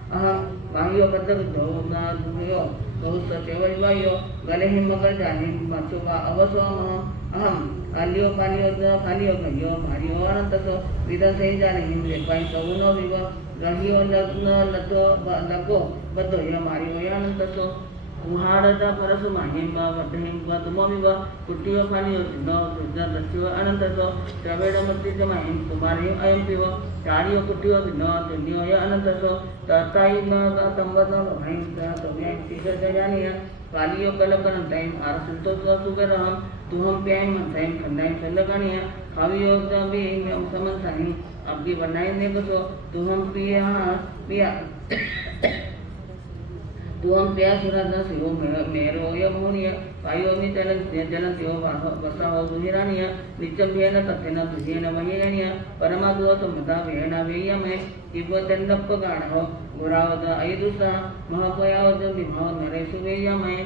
अहम वाहियो बद्धो दुयो बहुस चेवयो गले हिम मगर जाहि मचुवा अवसो अहम आलियो फालियो गयो भारियो अनंतसो विदसे जारहि लेपाय सवनो विव रहियो लग्न लगो बद्धोय मारियो अनंतसो उहाड़ता परसु माहिम वड्ढहिम तुममिव कुट्टियो फालियो चिन्नो दस्यो अनंतसो त्रवेडमत्ति च माहिम कुमारियो अयं पिव चारियो कुट्टियो भिन्नो तुन्यो य अनंतसो तताई न तंबत भाई तव्य तिगर जयानिय फालियो कलकन टाइम आरसंतो सुगरहम तुहम प्याय मंथाइम खंडाई चलगनिय खावियो तबी समन साहिम अब्बी बनाई ने कसो तुहम पिया तुम प्या सुराधा शिवो मेरो यमुनिय पायोमि जलन्त्यो वसहो सुहिरानिय नित्यभ्येन तथेन दुह्येन महेयनिय परमादुव सम्मता वेण वेयमे किवतन्दप्प गाढो गुरावद ऐदुसा महपयावद विभाव नरेषु वेयमे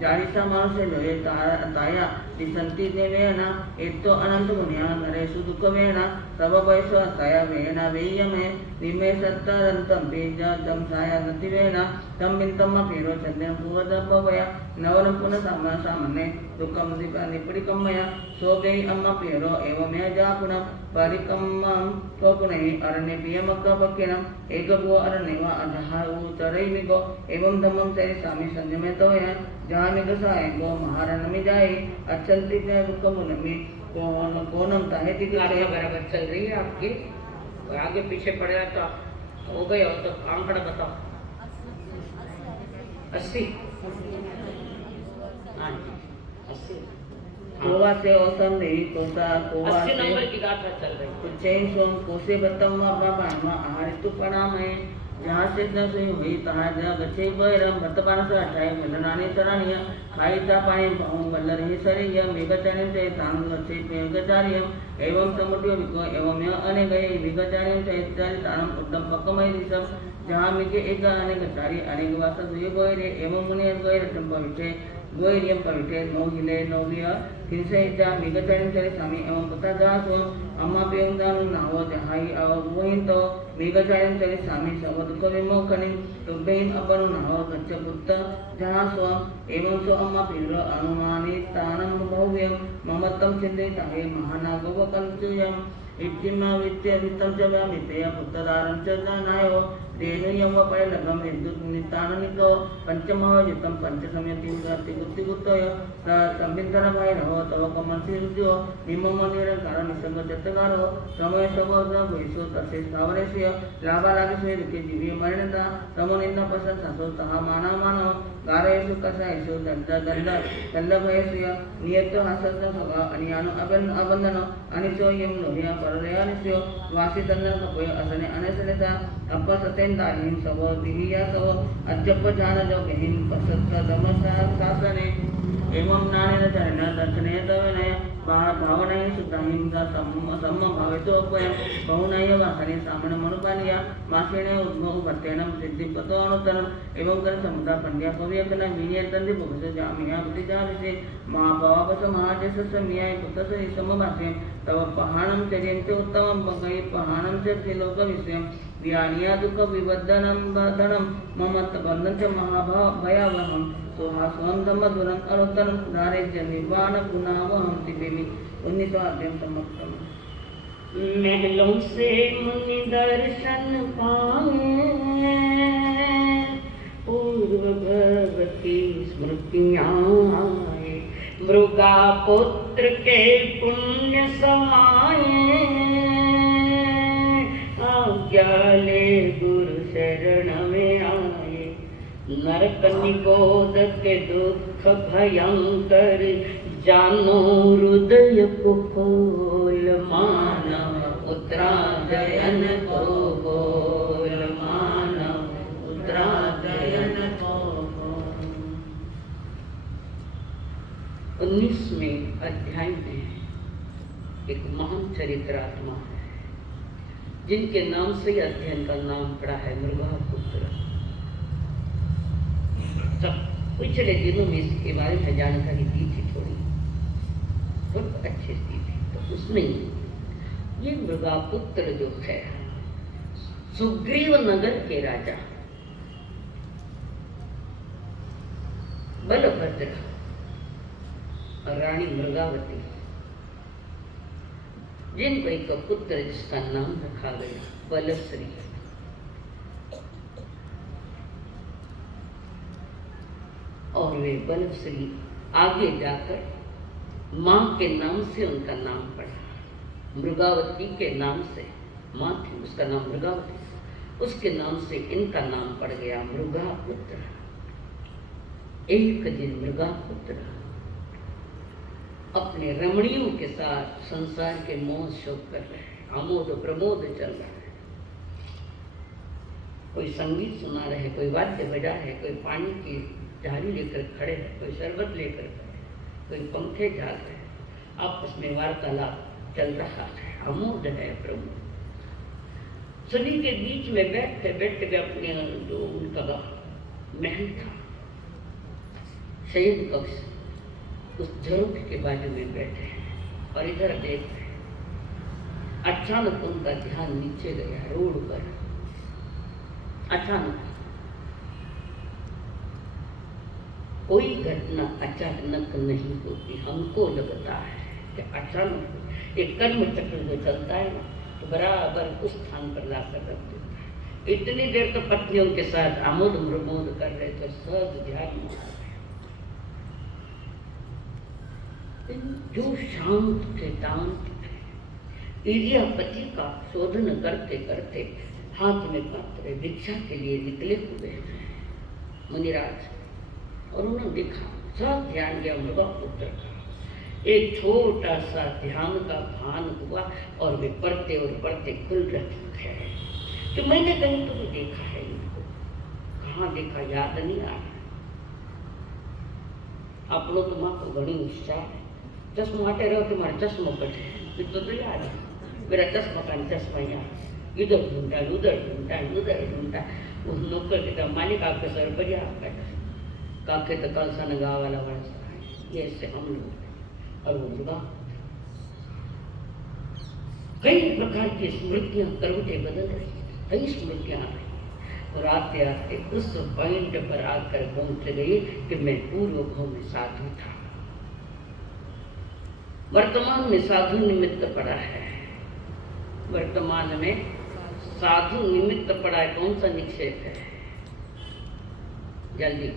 जारिसा मानसे लोये ताया दिसंती देवेना एतो अनंत गुण्या नरेषु दुःख वेणा सब वैसो असाया वेणा वेयमे निमे सत्तरंतम पेजा जम साया गति वेणा तम बिंतम पेरो चंद्रम पुवद भवया नवरम पुन सामने दुःखम निपड़िकमया सो गई अम्मा पेरो एवं मैं जा पुनः परिकम्मं तो पुनः अरण्य पियमक्क पक्किनम एक भो अरण्यवा अजहा उतरैमिको एवं धम्मं से सामी संयमे तो है जहाँ मिग साय गो महारण में जाए अच्छा गच्छन्ति ते रुकमुनमि कोनम ताहेति गाड़ियाँ बराबर चल रही है आपके, और आगे पीछे पड़ेगा तो हो गए। और तो आंकड़ा बताओ। 80। हाँ जी 80। कोवा से औसम नहीं कोसा कोवा 80 से नंबर की गाथा चल रही है। कुचैन सोम कोसे बतम बाबा आहारितु प्रणाम है जहाँ से न सुई हुई तहाँ जहाँ बच्चे बैरम भतपान से हटाए मिलनानी तरानिया खाई ता पानी बल्लर ही सरिया मेघचार्यम से तांग बच्चे मेघचार्यम एवं समुद्र विको एवं यह अनेक मेघचार्यम से चारि तारम उत्तम पक्कमय ऋषभ जहाँ मिके एक अनेक चारि अनेक वासक हुए गोयरे एवं मुनि गोयर टंपविटे गोयरियम पविटे नौहिले नौलिया किनसे इच्छा मेघचार्यम से स्वामी एवं पुत्र दासो अम्मा पेंगानु नावो जहाई अव गोहिन तो मेघचार्यम से स्वामी सबद को विमोखनि तुबेन अपनु नावो गच्छ पुत्र जहाँ स्वम एवं सो अम्मा पिरो अनुमानि तानम भव्यम ममत्तम चिंतिताहे महानागवकंचयम इत्तिमा वित्य वित्तम च व्यामितया पुत्रदारं च जानायो देहयम वपयलगम विद्युत निताननिको पंचमहायुतम पंचसमयति गति गुत्ति गुत्तय संबिंदर भैरव तव कमंसि रुद्यो निमम निरंकार निसंग जतगारो समय सबोध भविष्यो तस्य स्थावरेस्य लाभालाभिस्य विके जीवी मरणता तमोनिंद पसन ससो तहा माना मानो गारेषु कषायषु दंडभयस्य नियत हासत सगा अनियानो अबंधन अनिशो यम लोहिया परलयानिशो वासी तंदन कपय असने अनसनेता अपसतेन दाहिन सब विहिया सब अजप जान जो गहिन पसत दम शासने एवं नानेन चरण दर्शने तवने भावनाय सुताहिं सम्म भावेतो अपयं बहुनाय वासने सामने मनुपानिया मासेने उद्भव भत्तेनम सिद्धिपतो अनुतरम एवं कर समुदा पंड्या पव्यकन विनय तंदि भुगस जामिया बुद्धिजाविसे महाभावस महाजस मियाय पुत्रस समभासे तव पहाणं चर्यं च उत्तमं बगै पहाणं च त्रिलोक विषयं व्यानिया दुख विबद्धनं बधनं ममत्त बंधन च महाभाव भयावहं सुहासवंत मधुरं अनुत्तरं दारिद्र्य निर्वाण गुणावहं तिबेमि 19वां अध्याय समाप्त। महलों से मुनि दर्शन पाए पूर्व भगवती स्मृतियाँ आए मृगा पुत्र के पुण्य समाए आज्ञा ले गुरु शरण में आए नरक निगोद के दुख भयंकर जानो हृदय को खोल मानव उत्तरायण को बोल मानव उत्तरायण को बोल। 19वें अध्याय में एक महान चरित्रात्मा है जिनके नाम से अध्ययन का नाम पड़ा है मृगापुत्र। सब पिछले दिनों में इसके बारे में जानकारी दी थी, थोड़ी बहुत अच्छी दी थी। तो उसमें ये मृगापुत्र जो है सुग्रीव नगर के राजा बलभद्र और रानी मृगावती जिनको एक पुत्र जिसका नाम रखा गया बलश्री। और वे बलश्री आगे जाकर माँ के नाम से उनका नाम पड़ा। मृगावती के नाम से माँ थी, उसका नाम मृगावती, उसके नाम से इनका नाम पड़ गया मृगापुत्र। एक दिन मृगापुत्र अपने रमणियों के साथ संसार के मोह शोक कर रहे हैं, आमोद प्रमोद चल रहा है। कोई संगीत सुना रहे, कोई वाद्य बजा है, कोई पानी की झाड़ी लेकर खड़े हैं, कोई शरबत लेकर खड़े, कोई पंखे झाल रहे, आपस में वार्तालाप चल रहा है, आमोद है प्रमोद। सभी के बीच में बैठते बैठते अपने जो उनका महल था शयन कक्ष, उस झरोखे के बाजू में बैठे हैं और इधर देख रहे हैं। अचानक उनका ध्यान नीचे गया रोड पर। अचानक कोई घटना अचानक नहीं होती, हमको लगता है कि अचानक एक कर्म चक्र जो चलता है ना तो बराबर उस स्थान पर लाकर रख देता है। इतनी देर तो पत्नियों के साथ आमोद प्रमोद कर रहे थे, सब ध्यान में आ गए। जो शांत थे, शांत थे। इरियापति का शोधन करते करते हाथ में पात्र भिक्षा के लिए निकले हुए मुनिराज, और उन्होंने देखा, सब ध्यान गया मृगापुत्र का। एक छोटा सा ध्यान का भान हुआ और वे पढ़ते और पढ़ते खुल रहे हैं कि मैंने कहीं तो भी देखा है इनको, कहाँ देखा याद नहीं आ रहा। आप लोग तो माँ को घनी उत्साह है, चश्मा हटे रहो कि मारा चश्मा कटे, तो याद है मेरा चश्मा का चश्मा याद, इधर ढूंढा उधर ढूंढा उधर ढूंढा। उस नौकर के मालिक आपके सर पर ही आप बैठा काके तो कल सन गाँव वाला बड़ा ये ऐसे हम लोग और वो मुर्गा। कई प्रकार की स्मृतियां करवटे बदल रही, कई स्मृतियां आ रही, और आते आते उस पॉइंट पर आकर पहुंच गई कि मैं पूर्व भाव में साधु था, वर्तमान में साधु निमित्त पड़ा है। वर्तमान में साधु निमित्त पड़ा है। कौन सा निक्षेप है? जल्दी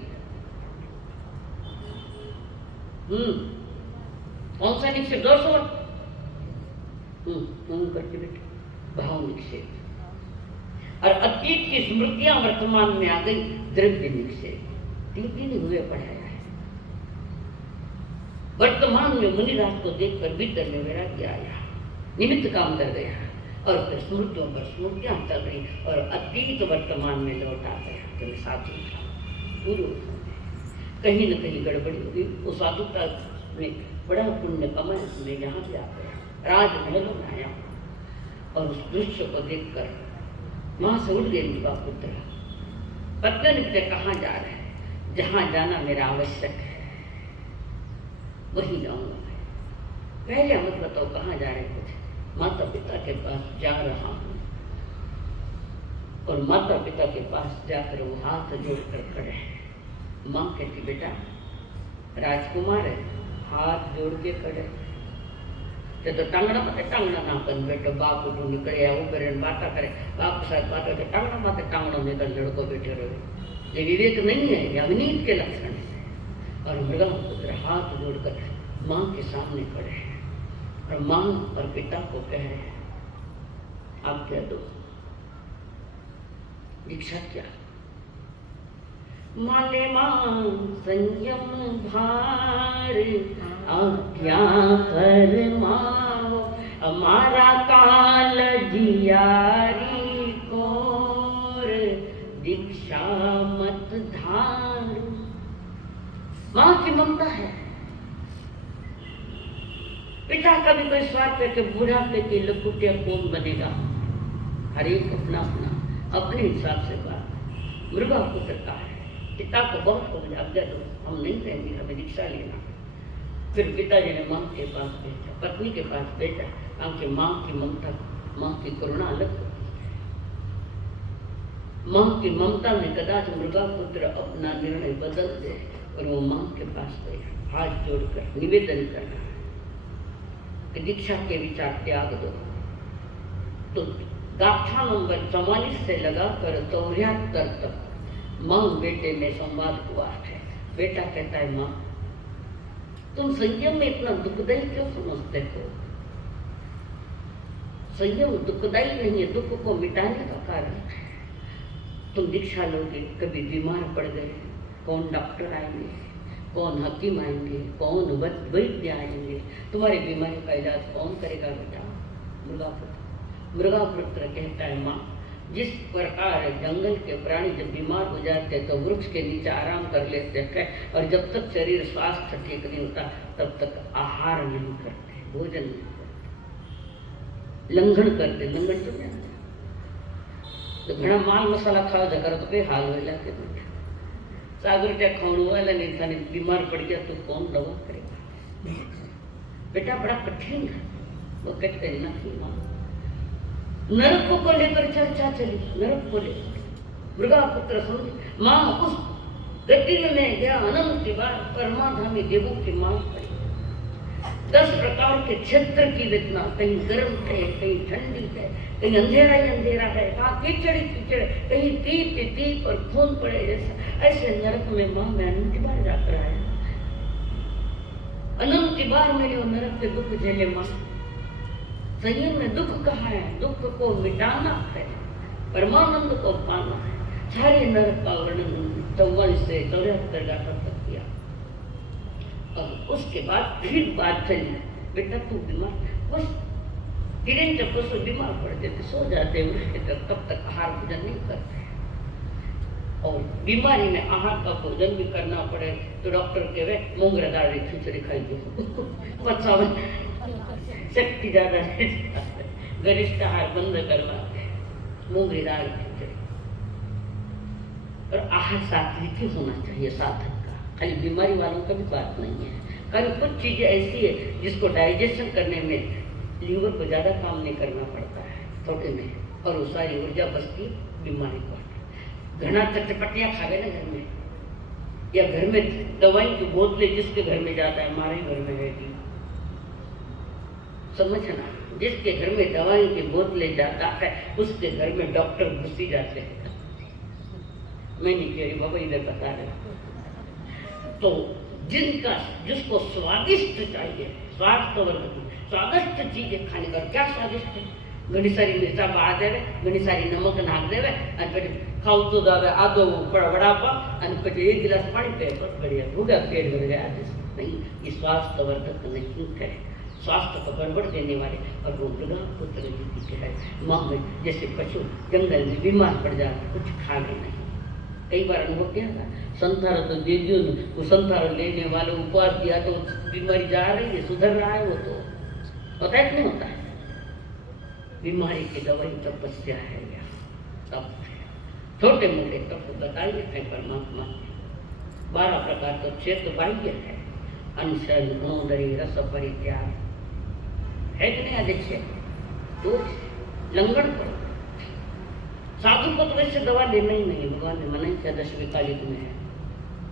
कौन सा निक्षेप? 200 करके बेटे, भाव निक्षेप। और अतीत की स्मृतियां वर्तमान में आ गई, द्रव्य निक्षेप। 3 दिन हुए पढ़ाया है। वर्तमान में मुनिराज को देखकर भीतर में वैराग्य आया, निमित्त काम कर गया, और फिर स्मृतियों पर स्मृतियां चल रही, और अतीत वर्तमान में लौट आ गया कि मैं साधु था। पूर्व कहीं न कहीं गड़बड़ी हुई, वो साधुता में बड़ा पुण्य कमाया, मैं यहाँ से आ गया, राजमहलों में आया, और उस दृश्य को देखकर वहां से उठ गए मेरा पुत्र। पत्नी ने पूछा कहाँ जा रहे हैं? जहाँ जाना मेरा आवश्यक है वहीं जाऊंगा मैं। पहले मत बताओ कहाँ जा रहे हैं? कुछ माता पिता के पास जा रहा हूँ। और माता पिता के पास जाकर वो हाथ जोड़कर खड़े हैं। माँ कहती बेटा राजकुमार है, हाथ जोड़ के खड़े तो टांगना मत, टांगना ना कर बेटो, बाप उठो निकले ऊपर बात करे, बाप के साथ बात करते टांगना मत, टांगना निकल लड़को बैठे रहे। ये विवेक नहीं है, ये अविनीत के लक्षण है। और मृगपुत्र हाथ जोड़कर माँ के सामने खड़े हैं, और माँ और पिता को कह रहे हैं आप क्या दो, दीक्षा क्या? माले मां संयम भार आज्ञा फरमाओ, हमारा काल जियारी कोर दीक्षा मत धारो। मां की ममता है। पिता का भी कोई स्वार्थ है कि बुढ़ापे के लकुटिया कौन बनेगा, हर एक अपना अपना अपने हिसाब से बात। मृगा पुत्र का है, पिता को बहुत हो गया, अब दो हम नहीं रहेंगे, हमें दीक्षा लेना। फिर पिताजी ने माँ के पास भेजा, पत्नी के पास भेजा, क्योंकि माँ की ममता, माँ की करुणा अलग होती है। माँ की ममता में कदाच मृगापुत्र अपना निर्णय बदल दे, और वो माँ के पास गया, हाथ जोड़कर निवेदन कर रहा है कि दीक्षा के विचार त्याग दो। तो गाथा नंबर 44 से लगाकर 74 तक माँ बेटे में संवाद हुआ है। बेटा कहता है माँ तुम संयम में इतना दुखदायी क्यों समझते हो? संयम दुखदायी नहीं है, दुख को मिटाने का कारण है। तुम दीक्षा लोगे, कभी बीमार पड़ गए, कौन डॉक्टर आएंगे, कौन हकीम आएंगे, कौन वैद्य आएंगे, तुम्हारी बीमारी का इलाज कौन करेगा बेटा? मृगापुत्र कहता है माँ जिस प्रकार जंगल के प्राणी जब बीमार हो जाते तो वृक्ष के नीचे आराम कर लेते हैं, और जब तक शरीर स्वास्थ्य ठीक नहीं होता तब तक आहार नहीं करते, भोजन नहीं करते, लंघन करते। लंघन तो क्या तो घना माल मसाला खाओ जकर तो हाल हो जाते सागर क्या खाने वाला नहीं था, बीमार पड़ गया तो कौन दवा करेगा? बेटा बड़ा कठिन है। वो कहते हैं नहीं माँ, नरक को लेकर चर्चा चली, नरक को लेकर मृगापुत्र समझ माँ उस गति में गया अनंत बार परमाधामी देवों की मांग पड़ी। 10 प्रकार के क्षेत्र की वेदना, कहीं गर्म है, कहीं ठंडी है, कहीं अंधेरा ही अंधेरा है, कहाँ कीचड़ कीचड़, कहीं तीप तीप और खून पड़े जैसा। ऐसे नरक में माँ मैं अनंत बार जाकर आया। अनंत बार मेरे नरक के दुख झेले मां। संयम ने दुख कहा है, दुख को मिटाना है, परमानंद को पाना है। सारे नरक का वर्णन 54 से 74 गाथा तक किया। और उसके बाद फिर बात चली, बेटा तू बीमार, बस हिरण्यकश्यप को बीमार पड़ते थे, सो जाते उसके तब तक आहार भोजन नहीं करते। और बीमारी में आहार का भोजन भी करना पड़े तो डॉक्टर कहे मूंगरा दाल खिचड़ी खाई दो, पचावन शक्ति ज्यादा है, गरिष्ठ आहार बंद करवा मूंगरी दाल खिचड़ी। और आहार सात्विक ही होना चाहिए साधक का, खाली बीमारी वालों का भी बात नहीं है। खाली कुछ चीजें ऐसी है जिसको डाइजेशन करने में लीवर को ज्यादा काम नहीं करना पड़ता है थोड़े में, और वो सारी ऊर्जा बचती बीमारी को। घना चटपटिया खावे ना घर में, या घर में दवाई की बोतलें जिसके घर में जाता है, हमारे घर में रहेगी, समझना, जिसके घर में दवाई की बोतलें जाता है उसके घर में डॉक्टर घुसी जाते हैं। मैं नहीं कह रही बाबा, इधर बता रहे। तो जिसको स्वादिष्ट चाहिए, स्वास्थ्यवर्धक स्वादिष्ट चीजें खाने का, क्या स्वादिष्ट है, घनी सारी मिर्चा बहा देवे, घनी सारी नमक नाख देवे, और फिर खाऊ तो दावे आधो वड़ा पाव, और फिर 1 गिलास पानी पे, बस बढ़िया हो गया, पेट भर गया। नहीं, ये स्वास्थ्यवर्धक नहीं है, स्वास्थ्य को गड़बड़ देने वाले। और वो मृगा पुत्र के है माँ में, जैसे पशु जंगल में बीमार पड़ जाते, कुछ खा नहीं। कई बार अनुभव किया था, संथारा तो दे दियो, वो संथारा लेने वाले उपवास दिया तो बीमारी जा रही है, सुधर रहा है, वो तो होता है कि नहीं होता है। बीमारी की दवाई तपस्या है, या तप है, छोटे मोटे तप बताइए है परमात्मा। 12 प्रकार तो क्षेत्र बाह्य है, अनशन गुणोदरी रस परित्याग है कि नहीं, अध्यक्ष तो लंगड़ करो। साधु को तो वैसे दवा लेना ही नहीं, भगवान ने मना किया 10वीं कालिक में है,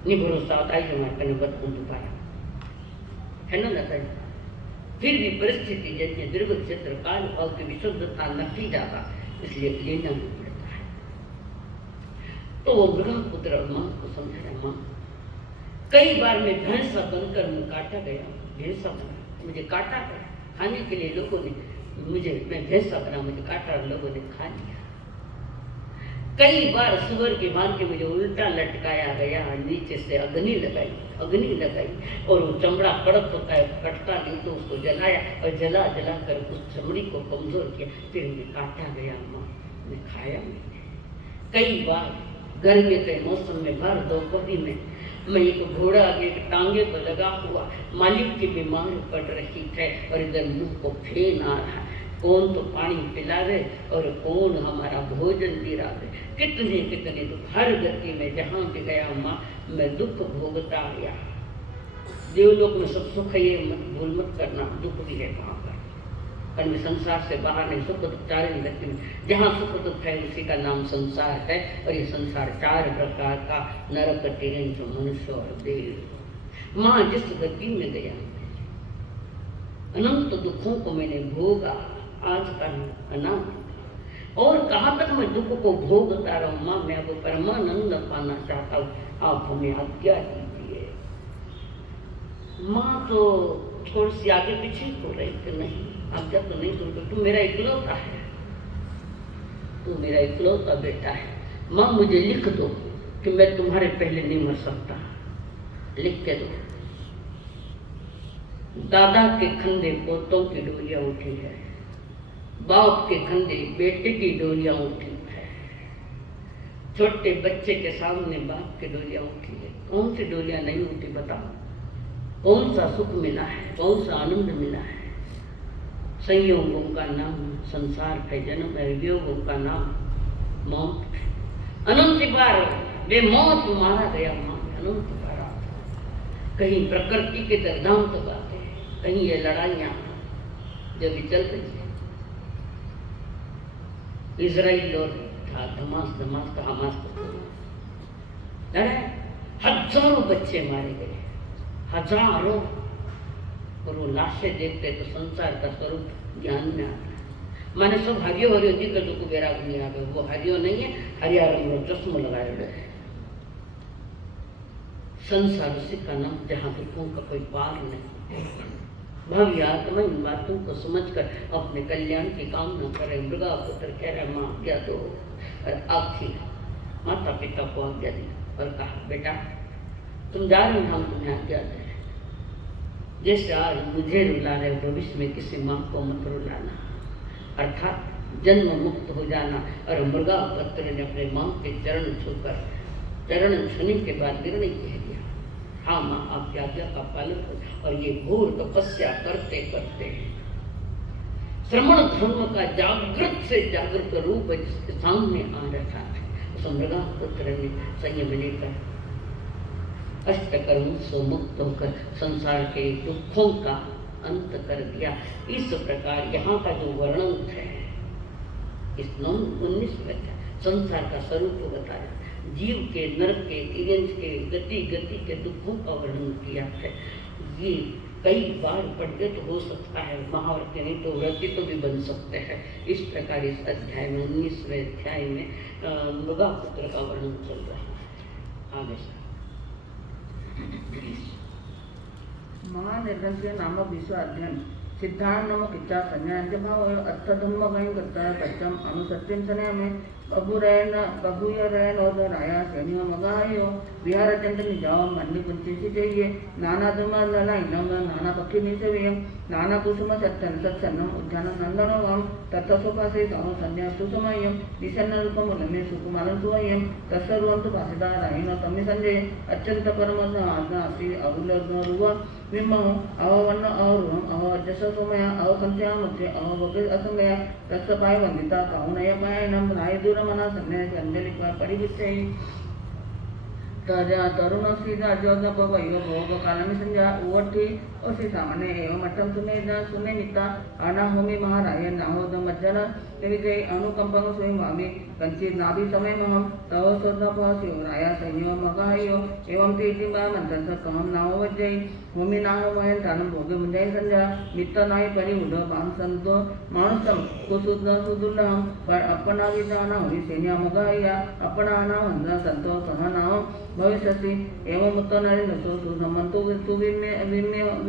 नहीं भरोसा होता है जमा करने बद कुंद पाया है ना लता। फिर भी परिस्थिति जैसे दीर्घ क्षेत्र काल और की विशुद्धता नफी जाता, इसलिए लेना भी पड़ता है। तो वो गृह पुत्र और मां को समझाया, मां कई बार मैं भैंसा बनकर मैं काटा गया, भैंसा बना, मुझे काटा गया, खाने के लिए लोगों ने मुझे, मैं भैंसा बना, मुझे काटा और लोगों ने खा लिया। कई बार सुअर के बांध के मुझे उल्टा लटकाया गया, नीचे से अग्नि लगाई और वो चमड़ा कड़क होता है, कटता नहीं तो उसको जलाया और जला कर उस चमड़ी को कमजोर किया, फिर मैं काटा गया, माँ मैं खाया मैंने। कई बार गर्मी के मौसम में भर दोपहरी में मैं एक घोड़ा आगे टांगे पर लगा हुआ, मालिक की बीमार पड़ रही है और इधर मुंह को फेन आ रहा है, कौन तो पानी पिलावे और कौन हमारा भोजन दिलावे। कितने कितने दुख, हर गति में जहाँ भी गया माँ मैं दुख भोगता गया। देवलोक में सब सुख है, ये भूल मत करना, दुख भी है वहाँ पर, पर मैं संसार से बाहर नहीं, सुख दुख चार गति में, जहाँ सुख दुख है उसी का नाम संसार है। और ये संसार 4 प्रकार का, नरक, तिरंज, मनुष्य और देव। माँ जिस गति में गया, अनंत दुखों को मैंने भोगा, आज का अनंत, और कहाँ तक मैं दुख को भोगता रहूं। माँ मैं अब परमानंद पाना चाहता हूँ, आप हमें आज्ञा कीजिए। माँ तो थोड़ी सी आगे पीछे हो रही थी, नहीं आज्ञा तो नहीं सुनते, तू मेरा इकलौता है, तू मेरा इकलौता बेटा है। माँ मुझे लिख दो कि मैं तुम्हारे पहले नहीं मर सकता, लिख के दो। दादा के खंधे पोतों की डोलियां उठी है, बाप के खंधे बेटे की डोलियां उठी है, छोटे बच्चे के सामने बाप की डोलियां उठी है। कौन सी डोलियां नहीं उठी बताओ? कौन सा सुख मिला है, कौन सा आनंद मिला है? संयोगों का नाम संसार है, जन्म है, वियोगों का नाम मौत है। अनंत बार बेमौत मारा गया माँ, अनंत बार। कहीं प्रकृति के दर्दांत बातें, कहीं ये लड़ाइयाँ जो भी चल रही है, इजराइल और धमास का हमास को हजारों बच्चे मारे गए, हजारों। और वो लाशें देखते तो संसार का स्वरूप ज्ञान में आता है। मैंने सब हरियो दिक्कत को बैराग नहीं आ गए, वो हरियो नहीं है, हरिया रंग में चश्मा लगाए हुए है। संसार उसी का नाम जहाँ दुखों का कोई पार नहीं, भावी आत्मा इन बातों को समझकर अपने कल्याण की कामना करे। मृगापुत्र कह रहा माँ आज्ञा दो। आखिर माता पिता को आज्ञा दी और कहा बेटा तुम जा रहे हो, हम तुम्हें आज्ञा दे रहे। जैसे आज मुझे रुला रहे भविष्य में किसी माँ को मत रुलाना, अर्थात जन्म मुक्त हो जाना। और मृगापुत्र ने अपने माँ के चरण छूकर चरण छूने के बाद निर्णय कह दिया हाँ माँ आपकी आज्ञा का पालन करो। और ये घोर तपस्या करते करते श्रमण धर्म का जागृत से जागृत रूप जिसके सामने आ रखा है उस मृगापुत्र ने संयम लेकर अष्टकर्म से मुक्त होकर संसार के दुखों का अंत कर दिया। इस प्रकार यहाँ का जो वर्णन है इस 19वें संसार का स्वरूप बताया, जीव के नरक के इगंज के गति गति के दुखों का वर्णन किया है। ये कई बार पढ़ते तो हो सकता है महाभारत नहीं तो व्रतित भी बन सकते हैं। इस प्रकार इस अध्याय में 19वें अध्याय में मृगापुत्र का वर्णन चल रहा है। आगे महानिर्गंध्य नामक 20वां अध्ययन सिद्धांत नामक इच्छा संज्ञा भाव अर्थधर्म कहीं करता है कच्चम अनुसत्यम सने में कबूयरैन और राया सैनियों मगायो बिहार अत्यंत निजाओ मंडी पंचीसी चाहिए नाना धर्म लला इनम नाना पक्षी निसेवियम नाना कुसुम सत्यन सत्सन्नम उद्यान नंदनवम तत्सोपासे साव संज्ञा सुसमयम दिशन्न रूपम उलमे सुकुमारं सुवयम तत्सर्वंतु भाषिता राहिन तम्मे संजय अत्यंत परम आज्ञासी अवुलरुव विमो अववन्न अवरुम अवजस सोमया अवकंत्या मध्य अवभगे असंगया तत्सपाय वंदिता काउनय पायनम राय दूरमना संज्ञा अंजलि परिविच्चै तरुण श्री राजोद भवयो भोग कालमी संज्ञा उवठी ओसी सामान्य एवं मठम सुने मिता अनाहोमी महाराय नाहोद मज्जन विजय अनुकंपं स्वयं भावी कंचित नाभि समय महम तव सोदपहस्यो राया संयो मगायो एवं तेजी मा मंत्र कहम नाहो वज्जय भूमि नाहो वयन तानम भोगे मुंजय संज्ञा मित्त नाय परि उड बाम संतो मानुसम कुसुद सुदुल्लहम पर अपना विधाना हुई सेन्या मगाया अपना ना वंदा संतो कहनाओ भविष्यसि एवं मुत्तो नरे नसो सुसमंतो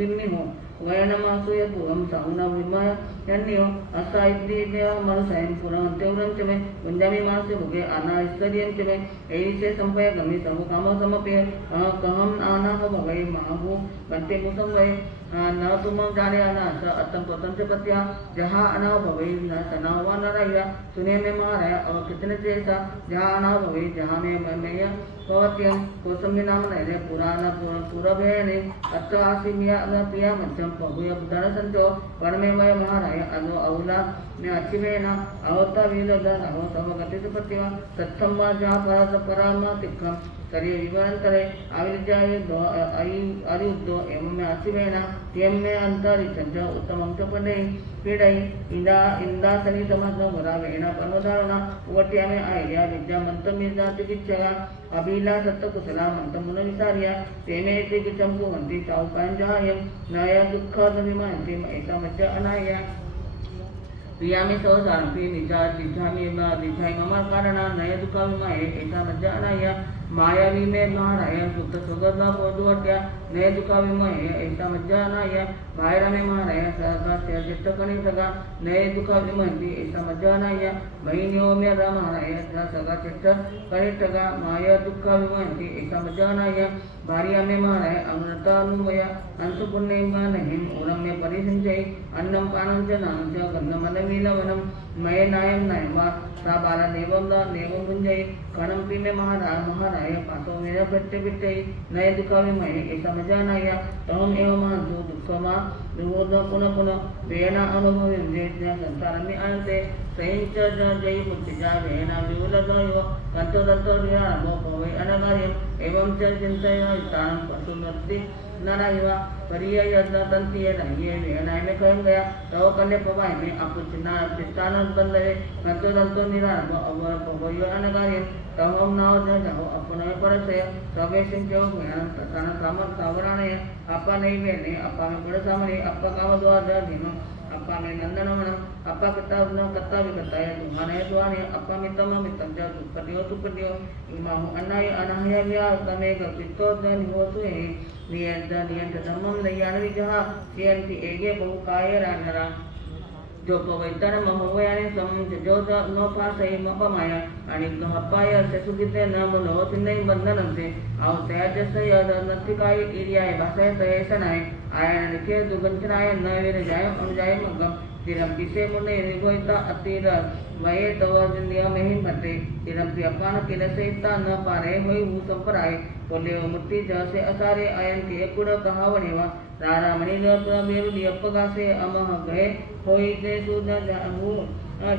विम्मे हो वयनमासुय पूर्वं साउना विमय यन्यो असाइद्देव मनुसयं पुरं तेवरं च मे गुंजामि मास्य भुगे आना स्तर्यं च मे एसे संपय गमि सब काम समपे कहम आना हो भवै माहु बंते मुसम वै न तुम जाने आना स अतम पतंच पत्या जहाँ अना भवै न सनावा न रहिया सुने में महाराया और कितने जैसा जहाँ अना भवै जहाँ में मैं भवत्यं कोसमी नाम नैरे पुराना पुरभेने अत्र आसिमिया पिया मध्यम पहुय बुधन संतो परमे वय महाराय अनो अवला में अच्छी बेना अवता वीरद अहो सब गति सुपतिवा सत्सम वा जहाँ परस परामा तिक्कम करिय विवरंतरे आविर्जाय दो अरिउद्दो एवं में अच्छी बेना त्यम में अंतर इच्छंज उत्तमं च पदे पीड़ई इंदा सनी समझ वरा वेणा परमधारणा उवट्या में आयल्या विद्या मंत्र मिर्जा चिकित्सका अभिला सत्य कुशला मंत्र मुन विसारिया तेमे ते चंपु वंती चाउपांजायम नया दुःख विमानते ऐसा मज्जा अनाया प्रियामी सवसारपी निजा दिझामी दिझाई ममा कारणा नय दुःख विमाये ऐसा मज्जा अनाया मायावी में महाराया सुप्त स्वगत पोदुवट्या नय दुःख विमाये ऐसा मज्जा अनाया भायरा में महाराया सहसा चित्त कणी सगा नय दुःख विमंती ऐसा मज्जा अनाया बहिनियों में महाराया सगा चित्त कणी सगा माया दुःख विमंती ऐसा मज्जा अनाया भारिया में महाराय अमृतानुवया अंशुपुण्यम नहीं ओरम में परिसंचय अन्नम पानम च नाम च गंधमलमीलवनम मय नायम नायमा सा बाला नेवम गुंजय कणम पी में महाराय पासो मेरा भट्टे बिट्टे नए दुखावे मय ऐसा मजा नाया तहम एवं जो दुखमा विरोध पुनः पुनः वेना अनुभव संसार में आनते संच जय मुक्तिजा वेना विवलदयो कंतो निरामो भवे अनगार्यम एवं च चिंतय स्थान पशुमति नारायवा परिय तंतीय नहीं वेनाय में कह गया तव कन्या पवाय में आपको चित्तान बंदे कंतो निरामो भवे अनगार्यम तवम नाव जाओ अपने परसे सवे सिंचो ज्ञान तथान सामर सावराणे अपा नहीं बेने अपा में बड़ सामने अपा काम द्वार धीनो अपा में नंदनवनम अपा कता विकताय तुम्हारे स्वाने अपा मितम च सुपटियो इमाहु अनाय अनाहय व्या तमे कपितो निवसु नियंत धम्मम लयान विजहा सियंति एगे बहुकाय रानरा जो पवित्र महोवयाने जो न पासई मपमाया आणि हप्पाय सेसुगिते न मनो सिन्नै बंधनंते आव त्याजस यद नत्तिकाय इरियाय भाषाय तयसनाय आयन निके दुगंचनाय न विरजाय अनुजाय मगम तिरंपि से मुने निगोइता अतिर वये तव नियमहि भटे तिरंपि अपान किलसेता न पारे होई हु संपराय पोले मुक्ति जसे असारे आयन के कुड कहावणेवा रारामणि न प्रमेरु नियपगासे अमह गए होई ते सुद जाहु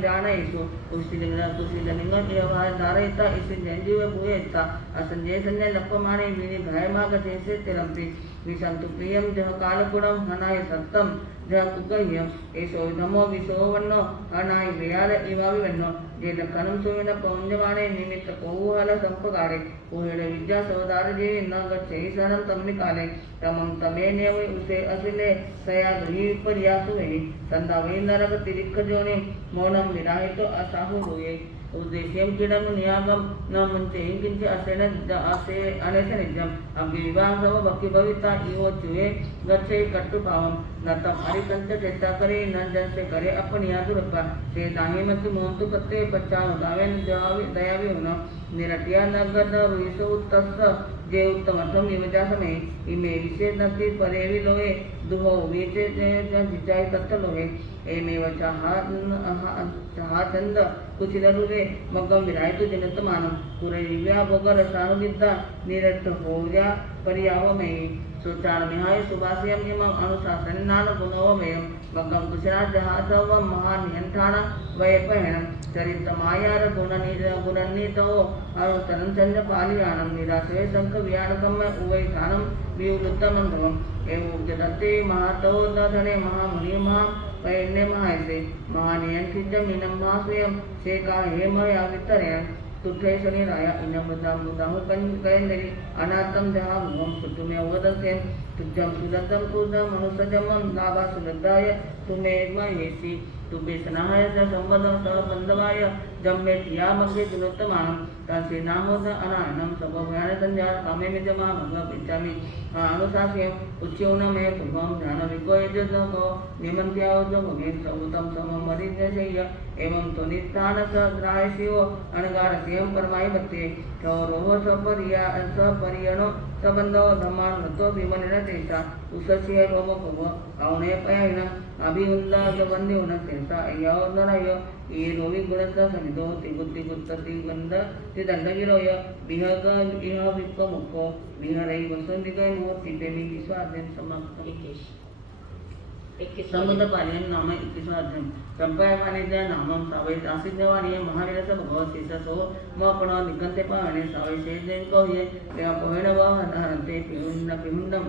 जानाइसु उसिलिंगा व्यवहार धारयता इसे जंजीव बुएता असंजय संजय लपमाने विनि भय माग जैसे तिरंपि विसंतु प्रियम जह कालगुणम हनाय सत्तम जह कुकह्यम एसो नमो विसोवन्नो हनाय व्याल इवाविवन्नो जे लखनम सुविन पौंजवाणे निमित्त कोहल संपगारे कोहेले विद्या सवदार जे न गच्छे सनम तम्मि काले तमम तमे नेव उसे असिले सया गृही पर्यासु वे संदावे नरक तिरिक्ख जोने मौनम विराहितो असाहु हुए उद्देश्यम किडम नियागम न मुंचे किंच असेन असे अनेसे निजम अग्नि विवाह सब भक्ति भविता इवो चुए गच्छे कट्टु पावम न तम हरिकंच चेता करे न जन से करे अपनी यादुरपा से दाही मत मोंतु पत्ते पच्चाव दावेन दयावी होना निरटिया नगद रुइसो उत्तस्स जे उत्तमथम निवजा समय इमे विशेष नति परेवि लोए दुहो वेचे जिचाई तत्त लोए एमेव चंद कुचिलरुरे मगम विरायतु जनतमानम पुरे दिव्या भोगर सानुगिद्दा निरट होया पर्यावमयी सुचार मिहाय सुभाषयम यम अनुशासन नान गुणवमयम मगम कुशरा जहासव महानियंठान वयपहणम चरित मायार गुणनीतो अनुतरं चंद्र पालियानम निराशे संक व्यानकम उवैधानम विउलुत्तमंधवम एवं जदते महातो दधने महामुनि महा पैन्य महायसे महानियंत्रित मिनम महास्वयं शेका हेम या वितरयन तुठे शनि राया इनमदाम मुदाहु कयंदरी अनाथम जहा मुहम सुतुमे अवदसेन तुज्जम सुदत्तम तुजम मनुसजम नाभा सुलद्धाय तुमे महेसी तुबे सनाहय संबंधम सह बंधवाय जम्मे थिया मगे दुनोत्तमानम तासे नामोद अनायनम सब भयान संजा कामे में जमा भगव पिचामी अनुशास्यम उच्चोन में भगवम ध्यान विकोयज को निमंत्याओ जो भगे समुतम समम मरिजय एवं तो निस्थान सद्राय शिव अनगार सियम परमाई बत्ते रोह सपरियनो सबंधो धमान रतो विमलिन तेसा उसस्य रोम भव औने पयन अभिउंदा सबंधि उन तेसा अयो नरयो ये रोवि गुणस्थ समिदो तिगुत्ति गुत्तति गंध तिदंडगिरोय विहग इह विप्पमुखो विहरै वसंतिकै मोति पेमि विश्वादेन समाप्तम समुद्र पालियन नाम 21 चंपायवाणीच्या नामम सावै आसिद्धवाणी महावीरस भगवत शिससो म पण निकंते पावणे सावै शेजेन कोये तेव्हा पोहेण व हरंते पिहुंडम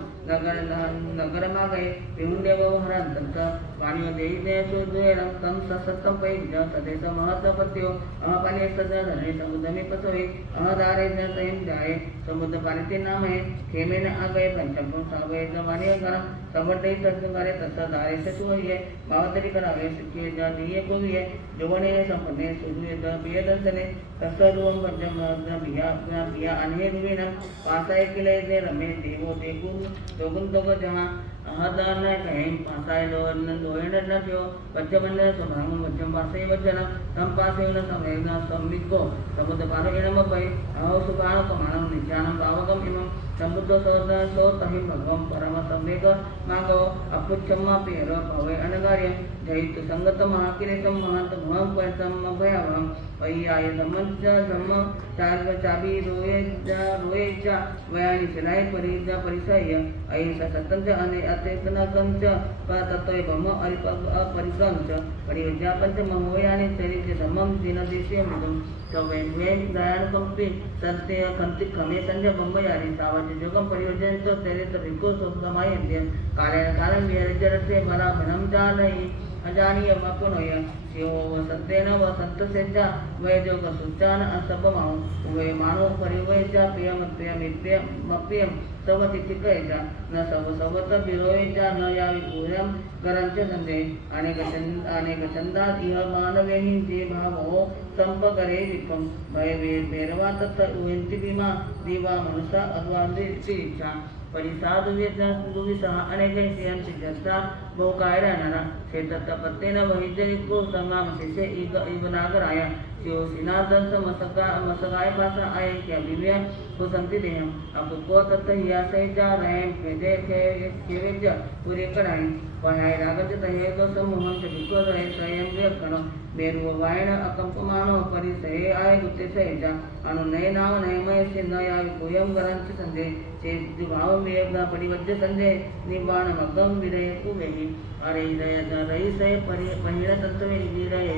नगर मागे पिहुंडे व हरंत वाणियो देई दे सुदुएरम तम ससत्तम पै विज सदेश महत्वपत्यो अहपाली सदा धने समुद्रमे पसोई अहदारे न तयम जाए समुद्र पालिते नाम है खेमेन आगए पंचम सावै जवानी गरम समटे तस्गारे तसा दारे से सुहिए भावतरी करावे सिके जातीय को भी है जोवने संपन्ने सुदुए द बिय दर्शने तसरुवम पंचम बिया अनहे रुविनम पासाय किले दे रमे देवो देगु दोगुन दोग जहां अहदान कहें पासाय लोयन न थियो पच्चमन स्वभाव वचम पासे वचन तम पासे न समेना सम्मिको समुद्र पारो इनम पै अहो सुभान कमानं निजानं भावगम इमं समुद्र सो तहि भगवम परम सम्मेक मागो अपुच्छम्मा पेर भवे अनगार्य जयित संगत महाकिलेशम महत महम पैतम भयावम अय्याय धम्मच धम्म चाबी रोयेचा वयानी चिलाय परिसय अहिंसा सत्यंच अने अतेतनकंच ततोय भम अपरिकंच परिविद्या पंच महोयानी चरित्र धम्मम दिनदेशे मृदुम सवैन्वेन दयानुकंपी सत्य कंति खमे संजय बंबयारी सावज जोगम परियोजन तो चरित्र रिको सोगमाय काले काले विहरजरते बला भनम जानई अजानीय मकुनोय यो वसंतेन वसंत सेजा वे जो कसुचान असब वे मानो परिवेजा पियम पियम सब तिथिकयजा न सब सबत बिरोयजा न यावी पूर्यम गरंच संदे अनेक चंदा इह मानवेहि जे भावो संप करे विकम भय भैरवा तत् उयंति बीमा दीवा मनुषा अद्वांदे इच्छा परिसाद दुविसह अनेक सियम सिद्धता बहुकाय रहना क्षेत्र पत्तेन वहिजय को संगाम से इवनागर आया जो सिनादन मसगाय भाषा आए क्या विवेक को संति देहम अब को तत् हिया से जा रहे भेदे के पूरे कराएं पढ़ाई रागत तहे को समूहम से बिको रहे स्वयं व्यकनो मेरु वायन अकंपमानो परिसय आय गुते से जा अनु नए नाव नए मय से न यावि कोयम गरंच संदे से भाव में न परिवज्य संदे निबाण मगम विरय कुवेहि अरे रही से पहिण तंतवे विरय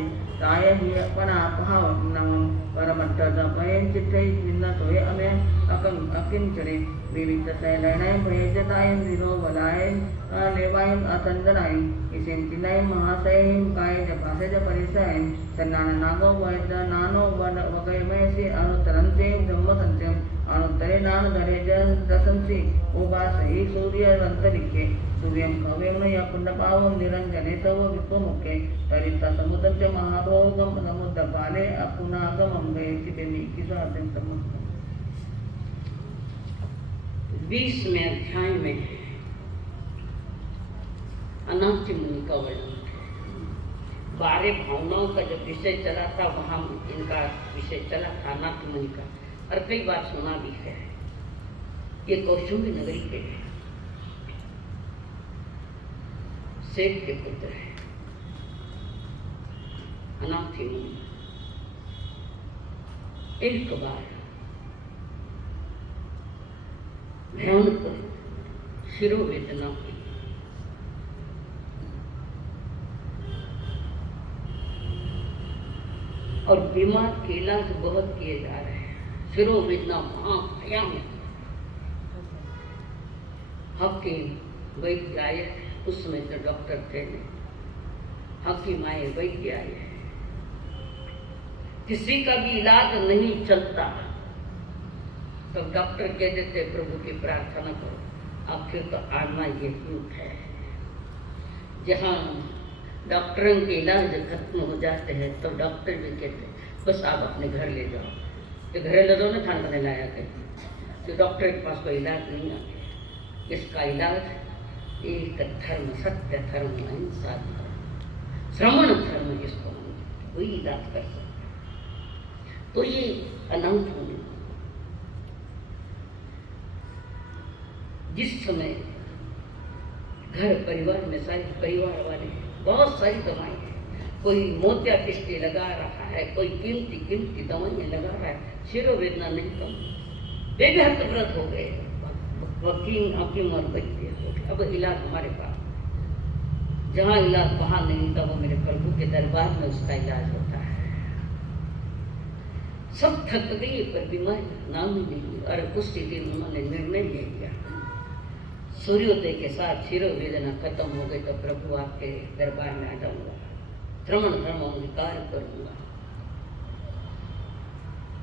ताय ही अपना भाव नम परमत्त पयन चित्ते विन्न तोय अमे अकिंचने विविध से लयनाय भयजताय विरो वलाय लेवाय अतंदनाय इसें तिनाय महाशय काय जपासे ज परिसय सन्नान नागो वैद नानो वगय में से अनुतरंते ब्रह्म संत्यम अनुतरे नान धरे ज दसंसी उबा सही सूर्य अंतरिक्षे सूर्यं कवेम या पुण्यपावं निरंजने तव विश्वमुखे तरिता समुद्रस्य महाभोगम समुद्र पाले अपुनागमं गयति बेनि किसा अत्यंतम 20वें अध्याय में अनाथि मुनि का वर्णन है। 12 भावनाओं का जब विषय चला था वहां इनका विषय चला था अनाथि मुनि का, और कई बार सुना भी है। ये कौशुंबी नगरी के सेठ के पुत्र है अनाथि मुनि। एक बार भयानक शिरोवेदना हुई। और बीमार के इलाज बहुत किए जा रहे हैं। शिरोवेदना भयानक। हकीम वैद्य आए, उसमें तो डॉक्टर थे नहीं। हकीम आए, वैद्य आए, किसी का भी इलाज नहीं चलता। तो डॉक्टर कह देते प्रभु की प्रार्थना करो, आखिर तो आना ये युग है जहाँ डॉक्टरों के इलाज खत्म हो जाते हैं। तो डॉक्टर भी कहते बस आप अपने घर ले जाओ। तो घर ले जाओ ना, ठंड में लाया कहते। तो डॉक्टर के पास कोई इलाज नहीं आता। इसका इलाज एक धर्म, सत्य धर्म, अहिंसा धर्म, श्रमण धर्म जिसको वही इलाज कर सकते। तो ये अनंत होने जिस समय घर परिवार में सारे परिवार वाले बहुत सारी दवाएं हैं। कोई मोतिया पिस्टे लगा रहा है, कोई कीमती दवाएं लगा रहा है, शिरोवेदना नहीं कम। वे भी हतप्रत हो गए, हकीम और वैद्य हो गए। अब इलाज हमारे पास, जहाँ इलाज वहाँ नहीं था, वो मेरे प्रभु के दरबार में उसका इलाज होता है। सब थक गई पर बीमारी नाम ही नहीं हुई। और उसी दिन उन्होंने निर्णय ले लिया, सूर्योदय के साथ शिरोवेदना खत्म हो गई तो प्रभु आपके दरबार में आ जाऊंगा, श्रमण धर्म अंगीकार करूंगा।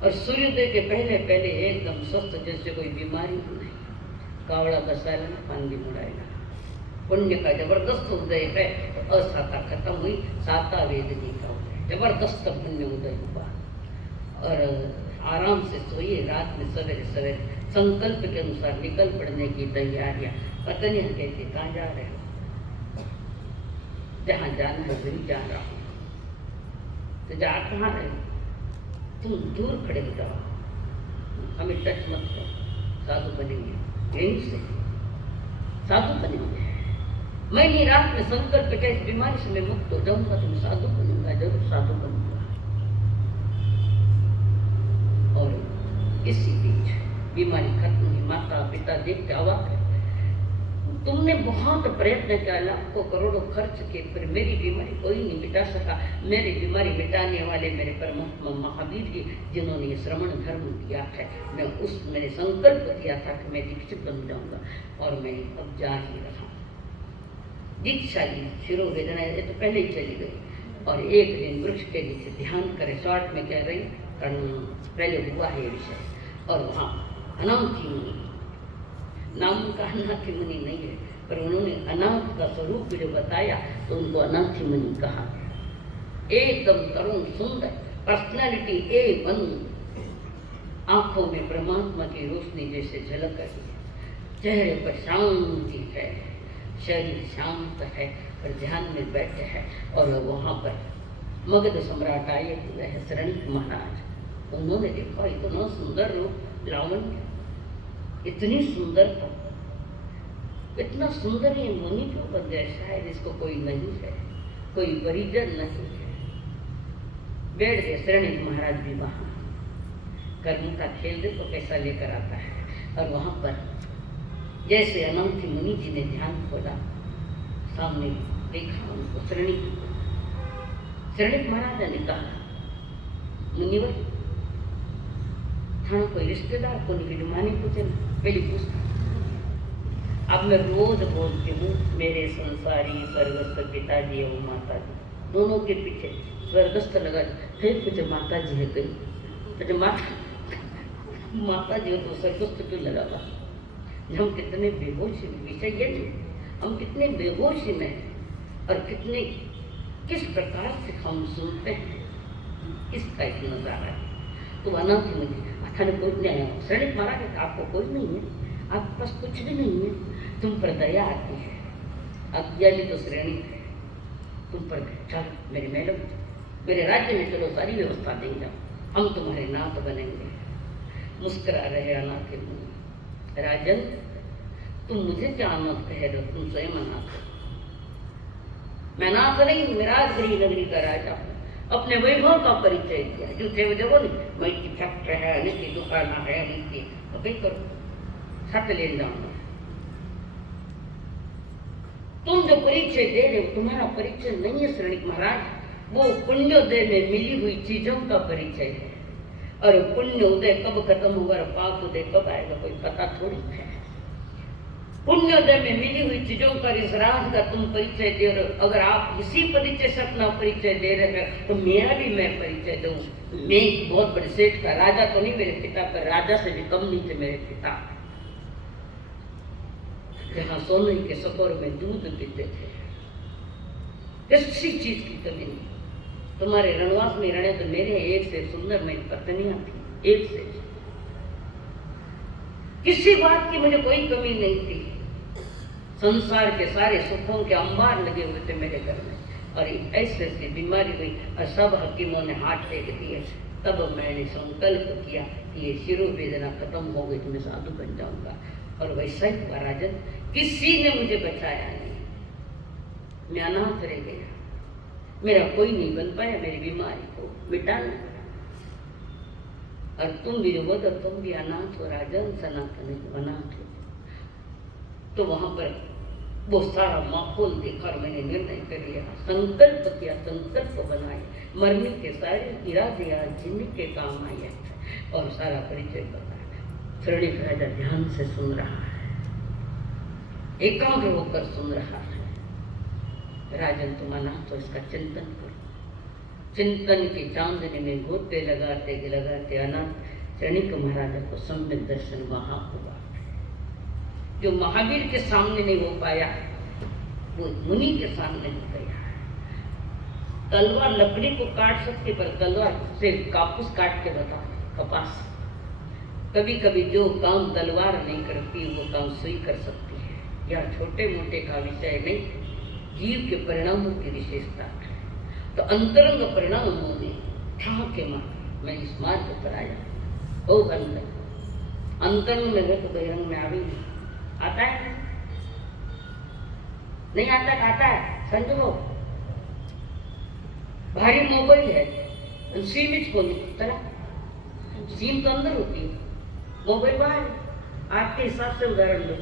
और सूर्योदय के पहले पहले एकदम स्वस्थ, जैसे कोई बीमारी हो नहीं। कावड़ा बसाया ना, पानी मुड़ाएगा। पुण्य का जबरदस्त उदय है तो असाता खत्म हुई, साता वेदनी का उदय, जबरदस्त पुण्य उदय हुआ। और आराम से सोइए, रात में सवेरे सवेरे संकल्प के अनुसार निकल पड़ने की तैयारियां। पता नहीं कहते कहाँ जा रहे हो, जहाँ जाना है वहीं जा रहा हूँ। तो जा कहाँ रहे हो, तुम दूर खड़े हो जाओ, हमें टच मत करो, साधु बनेंगे। यहीं से साधु बनेंगे। मैं रात में संकल्प के इस बीमारी से मैं मुक्त हो जाऊंगा, तुम साधु बनूंगा, जरूर साधु बनूंगा। और इसी बीच बीमारी खत्म हुई। माता पिता देखते अवाक है, तुमने बहुत प्रयत्न किया, लाखों करोड़ों खर्च किए, पर मेरी बीमारी कोई नहीं मिटा सका। मेरी बीमारी मिटाने वाले मेरे परमात्मा महावीर जी, जिन्होंने ये श्रमण धर्म दिया है, मैंने संकल्प किया था कि मैं दीक्षित बन जाऊंगा, और मैं अब जा ही रहा। दीक्षा ली, शिरोवेदना ये तो पहले ही चली गई। और एक दिन वृक्ष के नीचे ध्यान करें। शॉर्ट में कह रही पहले हुआ है ये विषय। और वहाँ अनाथी मुनि, नाम का अनाथी मुनि नहीं है, पर उन्होंने अनाथ का स्वरूप जो बताया तो उनको अनाथी मुनि कहा। एकदम तरुण सुंदर पर्सनालिटी A1, आंखों में परमात्मा की रोशनी जैसे झलक रही है, चेहरे पर शांति है, शरीर शांत है और ध्यान में बैठे हैं। और वहाँ पर मगध सम्राट आए हुए हैं शरणिक महाराज। उन्होंने देखा इतना सुंदर रूप, लावण्य, इतनी सुंदरता, इतना सुंदर ये मुनि क्यों बन गए? शायद इसको कोई नहीं है, कोई परिजन नहीं है। बैठ गए शरणिक महाराज भी वहाँ। कर्म का खेल देखो कैसा लेकर आता है। और वहाँ पर जैसे अनंत मुनि जी ने ध्यान खोला, सामने देखा उनको शरणिक महाराज ने कहा, मुनिवर थाना कोई रिश्तेदार को नहीं मानी पूछे पहले पूछता। अब मैं रोज बोलती हूँ मेरे संसारी स्वर्गस्थ पिताजी और माता जी, दोनों के पीछे स्वर्गस्थ लगा, फिर पूछे माता जी है कहीं, तो माता जी हो तो स्वर्गस्थ क्यों लगा हुआ? हम कितने बेहोशी में, विषय ये नहीं, हम कितने बेहोशी में और कितने किस प्रकार से हम सुनते हैं, इसका एक नजारा है। तो अनाथ मुनि अथाने कोई नहीं आया। शरणिक महाराज आपको कोई नहीं है, आपके पास कुछ भी नहीं है, तुम पर दया आती है, अब यानी तो श्रेणी है, तुम पर चलो मेरे महल मेरे राज्य में चलो, सारी व्यवस्था देंगे, हम तुम्हारे नाथ बनेंगे। मुस्कुरा रहे अनाथ मुनि। राजन तुम मुझे क्या अनाथ कह रहे हो, तुम स्वयं अनाथ हो। मैं अनाथ नहीं, मैं राजगृह नगरी का राजा हूँ। अपने वैभव का परिचय दिया, जूठे में देखो नहीं, मैं की फैक्ट्री है, अनेक दुकान है, अनेक तो कहीं करो छत ले जाऊंगा। तुम जो परिचय दे रहे हो तुम्हारा परिचय नहीं है शरणिक महाराज, वो पुण्योदय में मिली हुई चीजों का परिचय है। और पुण्य उदय कब खत्म होगा और पाप उदय कब आएगा कोई पता थोड़ी है। पुण्योदय में मिली हुई चीजों का रिसराज का तुम परिचय दे रहे हो। अगर आप इसी परिचय से अपना परिचय दे रहे हैं तो मेरा भी मैं परिचय दूं। मैं बहुत बड़े सेठ का राजा तो नहीं, मेरे पिता पर राजा से भी कम नहीं थे मेरे पिता, जहाँ सोने के सफर में दूध पीते थे, किसी चीज की कमी नहीं। तुम्हारे रणवास में रहने तो मेरे एक से सुंदर मेरी पत्नियां थी, एक से किसी बात की मुझे कोई कमी नहीं थी। संसार के सारे सुखों के अंबार लगे हुए थे मेरे घर में। और ऐसे ऐसी बीमारी हुई और सब हकीमों ने हाथ टेक दिए। तब मैंने संकल्प किया कि ये शिरो वेदना खत्म हो गई तो मैं साधु बन जाऊंगा। और वैसा ही हुआ राजन, किसी ने मुझे बचाया नहीं, मैं अनाथ रह गया, मेरा कोई नहीं बन पाया मेरी बीमारी को मिटाने। और तुम भी हो तो तुम भी अनाथ हो राजन, सनातन अनाथ हो। तो वहां पर वो सारा माहौल देखा और मैंने निर्णय कर लिया, संकल्प किया, संकल्प बनाए, मरने के सारे इरादे आज जिनके काम आए और सारा परिचय बताया। शरणिक राजा ध्यान से सुन रहा है, एकाग्र होकर सुन रहा है। राजन तुम अनाथ हो, इसका चिंतन करो। चिंतन की चांदनी में गोते लगाते लगाते अनाथ शरणिक महाराजा को सम्यक दर्शन वहां हुआ। जो महावीर के सामने नहीं हो पाया वो मुनि के सामने हो गया। तलवार लकड़ी को काट सकती पर तलवार से कापूस काट के बताओ, कपास। कभी कभी जो काम तलवार नहीं करती वो काम सुई कर सकती है। यह छोटे मोटे का विषय नहीं, जीव के परिणामों की विशेषता है। तो अंतरंग परिणामों ने ठाके मार मैं इस मार्ग पर आया। ओ अंतर अंतरंग में गए तो बहिरंग में आवी आता है, नहीं आता आता है। समझो भारी मोबाइल है, सिम खोली चला, सिम तो अंदर होती है, मोबाइल बाहर। आपके हिसाब से उदाहरण दो,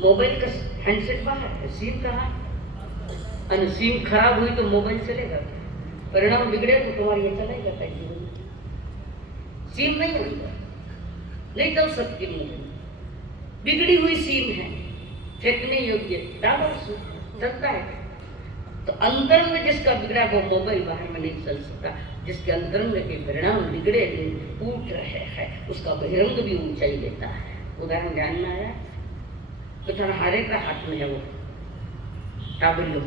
मोबाइल का हैंडसेट बाहर है, सिम कहाँ? और सिम खराब हुई तो मोबाइल चलेगा, परिणाम बिगड़े तो तुम्हारी ये चलेगा जीवन में। सिम नहीं होगा, नहीं चल सकती मोबाइल, बिगड़ी हुई सिम है, फेंकने योग्य, डालो चलता है। तो अंतरंग जिसका बिगड़ा वो मोबाइल बाहर में नहीं चल सकता। जिसके अंतरंग के परिणाम बिगड़े नहीं टूट रहे हैं उसका बहिरंग भी ऊंचाई लेता है। उदाहरण ध्यान में आया तो थाना हारे का हाथ में है वो टाबरियो।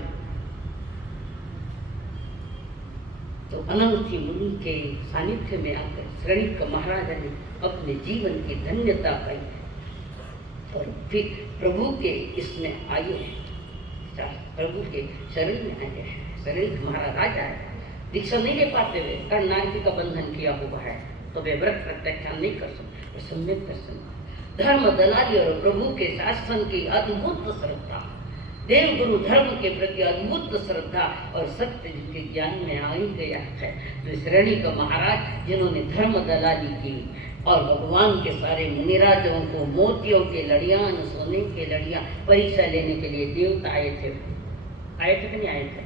तो अनंती मुनि के सानिध्य में आकर श्रेणिक महाराजा ने अपने जीवन की धन्यता पाई और फिर प्रभु के इसमें आए, प्रभु के शरण में आए हैं। शरीर हमारा राजा है, दीक्षा नहीं ले पाते हुए कारण नारकी का बंधन किया हुआ है तो वे व्रत प्रत्याख्यान नहीं कर सकते। सम्यक दर्शन धर्म दलाली और प्रभु के शासन की अद्भुत श्रद्धा, देव गुरु धर्म के प्रति अद्भुत श्रद्धा और सत्य जिनके ज्ञान में आ ही गया है। तो श्रेणी का महाराज जिन्होंने धर्म दलाली की और भगवान के सारे मुनिराजों को मोतियों के लड़ियां सोने के लड़ियां परीक्षा लेने के लिए देवता आए थे कि नहीं आए थे।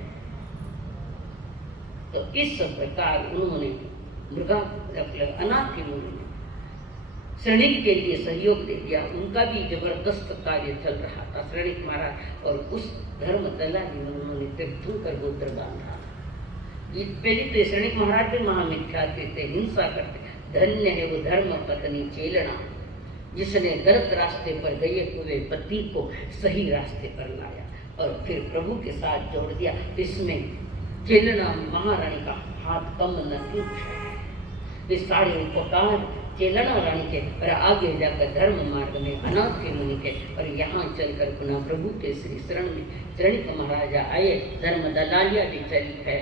तो इस प्रकार उन्होंने मृगा अनाथ की मुनि ने श्रेणिक के लिए सहयोग दे दिया। उनका भी जबरदस्त कार्य चल रहा था श्रेणिक महाराज और उस धर्म दलाली में उन्होंने तीर्थंकर गोत्र बांधा। पहले तो श्रेणिक महाराज भी महामिथ्यात्व थे, हिंसा करते। धन्य है वो धर्म पत्नी चेलना जिसने गलत रास्ते पर गए हुए पति को सही रास्ते पर लाया और फिर प्रभु के साथ जोड़ दिया। इसमें चेलना महारानी का हाथ कम न क्यों, सारे उपकार चेलना रानी के और आगे जाकर धर्म मार्ग में अनाथ के मुनि के और यहाँ चलकर पुनः प्रभु के श्री शरण में श्रेणिक महाराजा आए। धर्म दलालिया भी चली है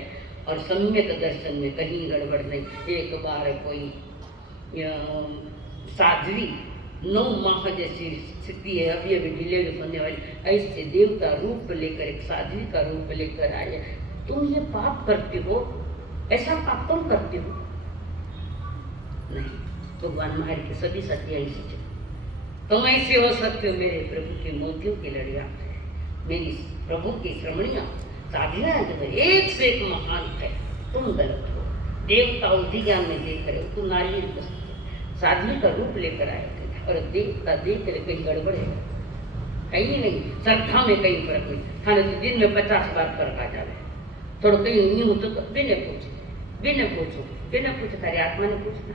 और सम्यक दर्शन में कहीं गड़बड़ नहीं। एक बार कोई साध्वी 9 माह जैसी स्थिति है, अभी अभी डिलीवरी होने वाली, ऐसे देवता रूप लेकर एक साध्वी का रूप लेकर आए। तुम ये पाप करते हो, ऐसा पाप तुम करते हो? नहीं, भगवान महाराज के सभी सत्य ऐसे थे। तुम ऐसे हो सकते हो मेरे प्रभु के मोतियों की लड़ियां, मेरी प्रभु की श्रमणियां साधना जो है एक से एक महान है। तुम गलत हो, देवता उसी ज्ञान में देख रहे हो, तुम नारी साध्वी का रूप लेकर आए थे और देवता देख रहे कहीं गड़बड़ है, कहीं नहीं, श्रद्धा में कहीं फर्क नहीं। खाने तो दिन में 50 बार फर्क आ जाए, थोड़ा कहीं नहीं हो तो बिना पूछो तारी आत्मा ने पूछना।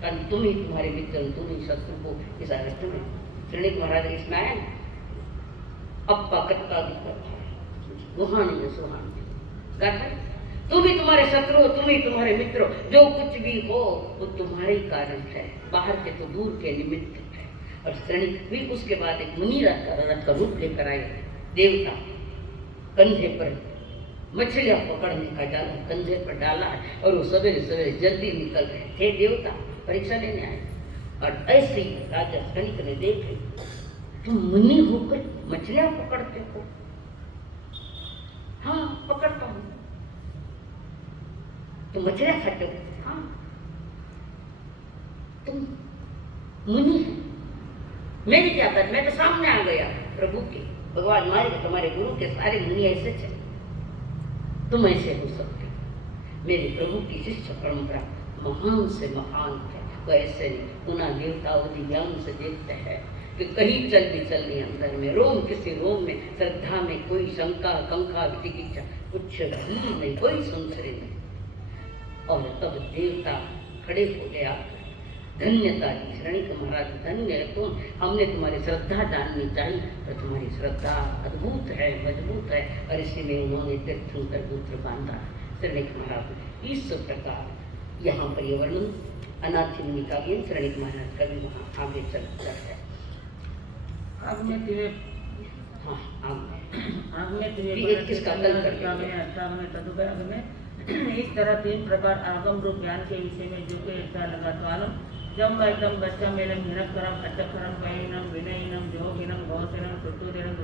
कारण तुम ही तुम्हारे मित्र, तुम ही शत्रु को इस अवस्था में श्रेणिक महाराज इसमें आया ना, अप्पा कत्ता गुहानी में सुहानी, तुम ही तुम्हारे शत्रु हो, तुम ही तुम्हारे मित्र हो, जो कुछ भी हो वो तुम्हारे ही कारण है, बाहर के तो दूर के निमित्त है। और श्रेणिक भी उसके बाद एक मुनि रथ का रूप लेकर आए। देवता कंधे पर मछलियां पकड़ने का जाल कंधे पर डाला है और वो सवेरे सवेरे जल्दी निकल रहे थे। देवता परीक्षा लेने आए और ऐसे ही राजा श्रेणिक ने देखे तुम मुनि होकर मछलियां पकड़ते हो। हाँ पकड़ता हूँ। तुम मछलियां खाते हो? हाँ। तुम मुनि है, मेरी क्या बात, मैं तो सामने आ गया प्रभु के, भगवान मारे तुम्हारे गुरु के सारे मुनि ऐसे थे, तुम ऐसे हो सकते हो। मेरे प्रभु की शिष्य परंपरा महान से महान है, वो ऐसे नहीं। पुनः देवता ज्ञान से देखते हैं कि कहीं चल भी चल नहीं अंदर में, रोम किसी रोम में, श्रद्धा में कोई शंका कंका विचिकित्सा कुछ भी नहीं, कोई संशय नहीं। और तब देवता खड़े हो गया, धन्यता दी। श्रेणिक महाराज धन्य है तुम, हमने तुम्हारी श्रद्धा जाननी चाहिए, तो तुम्हारी श्रद्धा अद्भुत है, मजबूत है। और इसी में उन्होंने तीर्थंकर गोत्र बांधा श्रेणिक महाराज। इस प्रकार यहाँ पर ये वर्णन अनाथ मुनि का भी श्रेणिक महाराज का भी वहाँ आगे चलता है। किसका कल कर इस तरह 3 प्रकार आगम रूप ज्ञान के विषय में जो कोई अच्छा लगा तो आलम जम एकदम बच्चा मेलम हिनक करम अचकरम पैनम विनयनम जोगिनम गौसनम सुतुदिनम